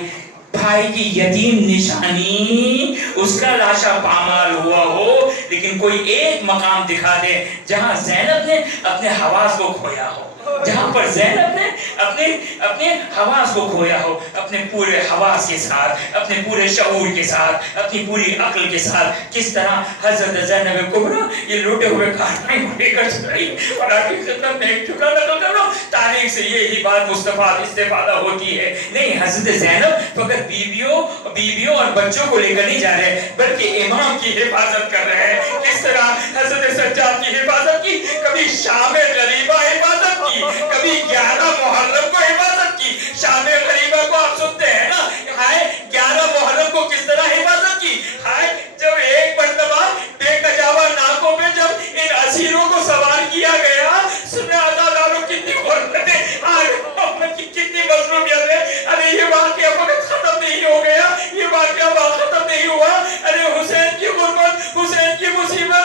کی یتیم نشانی اس کا لاشا پامال ہوا ہو، لیکن کوئی ایک مقام دکھا دے جہاں زینب نے اپنے حواس کو کھویا ہو، جہاں پر زینب نے اپنے حواس کو کھویا ہو، اپنے پورے حواس کے ساتھ، اپنے پورے شعور کے ساتھ، اپنی پوری عقل کے ساتھ کس طرح حضرت زینب کبریٰ یہ لوٹے ہوئے کارنامے کو لے کر چلائی. اور آپ کی خدمت میں ایک ٹکڑا نقل کر رہا ہوں، تاریخ سے یہی بات استفادہ ہوتی ہے. نہیں، حضرت زینب فقط بیویوں اور بچوں کو لے کر نہیں جا رہے بلکہ امام کی حفاظت کر رہے ہیں. کس طرح حضرت سجاد کی حفاظت کی، کبھی شام غریبہ حفاظت کی، کبھی 11 محرم کو حفاظت کی. شام غریبہ کو آپ سنتے ہیں نا، ہائے 11 محرم کو کس طرح حفاظت کی. ہائے جب ایک مرتبہ بے کجاوا ناکوں پہ جب ان اسیروں کو سوار کیا گیا، سننے عزاداروں کتنی غربتیں، کتنی مظلومیت ہے. ارے یہ واقعہ فقط ختم نہیں ہو گیا، یہ واقعہ ختم نہیں ہوا. ارے حسین کی غربت، حسین کی مصیبت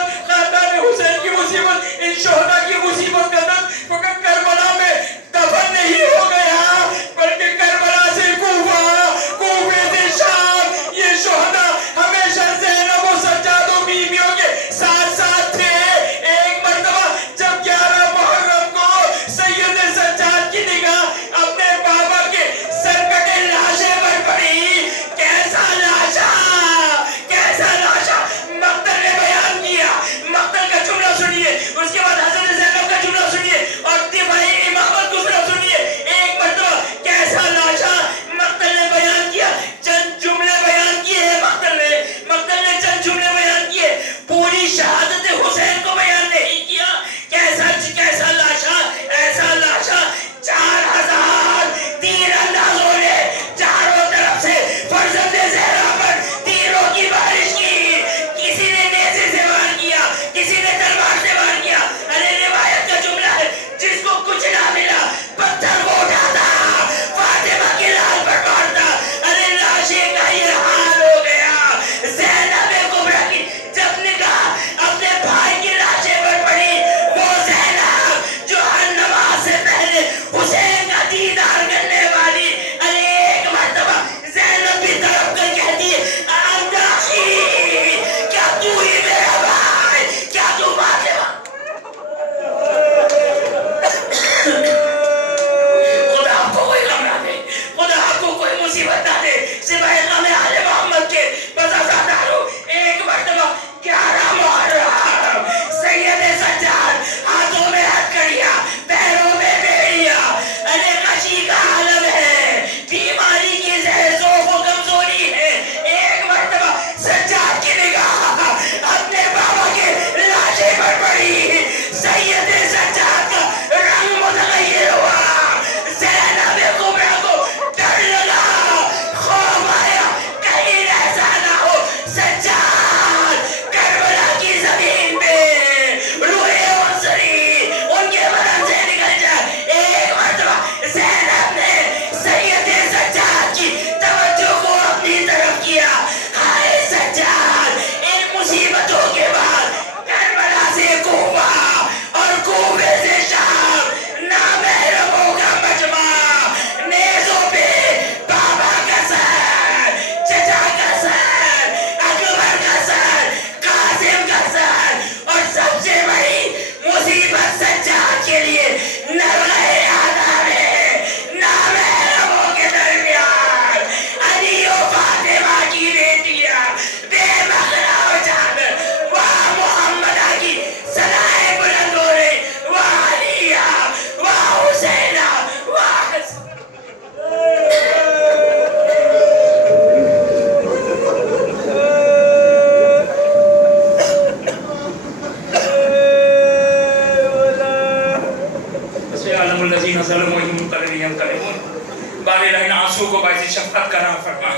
تعلم الذین ظلموا منقلب ینقلبون بار رہنا آنسو کو باعث شفقت قرار فرما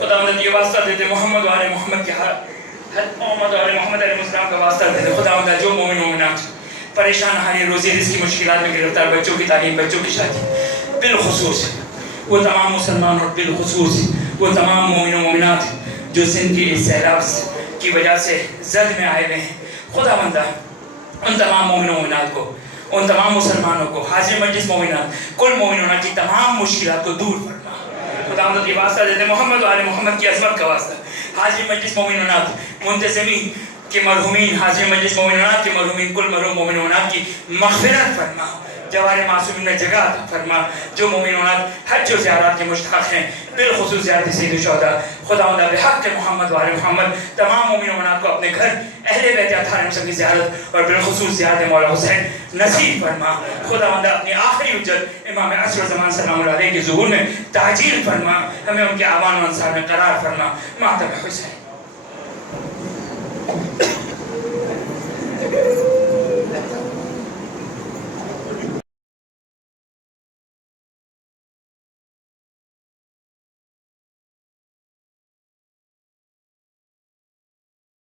خداوند یہ واسطہ دیتے محمد و آل محمد کے محمد و آل محمد علیہ السلام کا واسطہ دیتے خداوند جو مومن مومنات پریشان حالی روزی رزق کی مشکلات میں گرفتار بچوں کی تعلیم بچوں کی شادی بالخصوص وہ تمام مسلمان اور بالخصوص وہ تمام مومن و مومنات جو سندھ کی سیلاب کی وجہ سے زد میں آئے ہوئے ہیں خداوندہ ان تمام مومن و مومنات کو ان تمام مسلمانوں کو حاضر مجلس مومنات کل مومنات کی تمام مشکلات کو دور فرما خداوند کی واسطہ دیتے محمد و آل محمد کی عظمت کا واسطہ حاضر مجلس مومنات منتظمین کے مرحومین حاضر مجلس مومنات کے مرحومین کل مرحوم مومنات کی مغفرت فرما جوار معصومین میں جگہ عطا فرما جو مومنات حج و زیارات کے مشتاق ہیں بالخصوص زیارت سید الشہداء خداوندہ بحق محمد و آل محمد تمام مومنات کو اپنے گھر اہل بیت اطہار مسلم کی زیارت اور بالخصوص زیارت مولا حسین نصیب فرما خداوندہ اپنی آخری حجت امام عصر زمان سلام اللہ علیہ کے ظہور میں تعجیل فرما ہمیں ان کے آوان و انصار میں قرار فرما ماتم حسین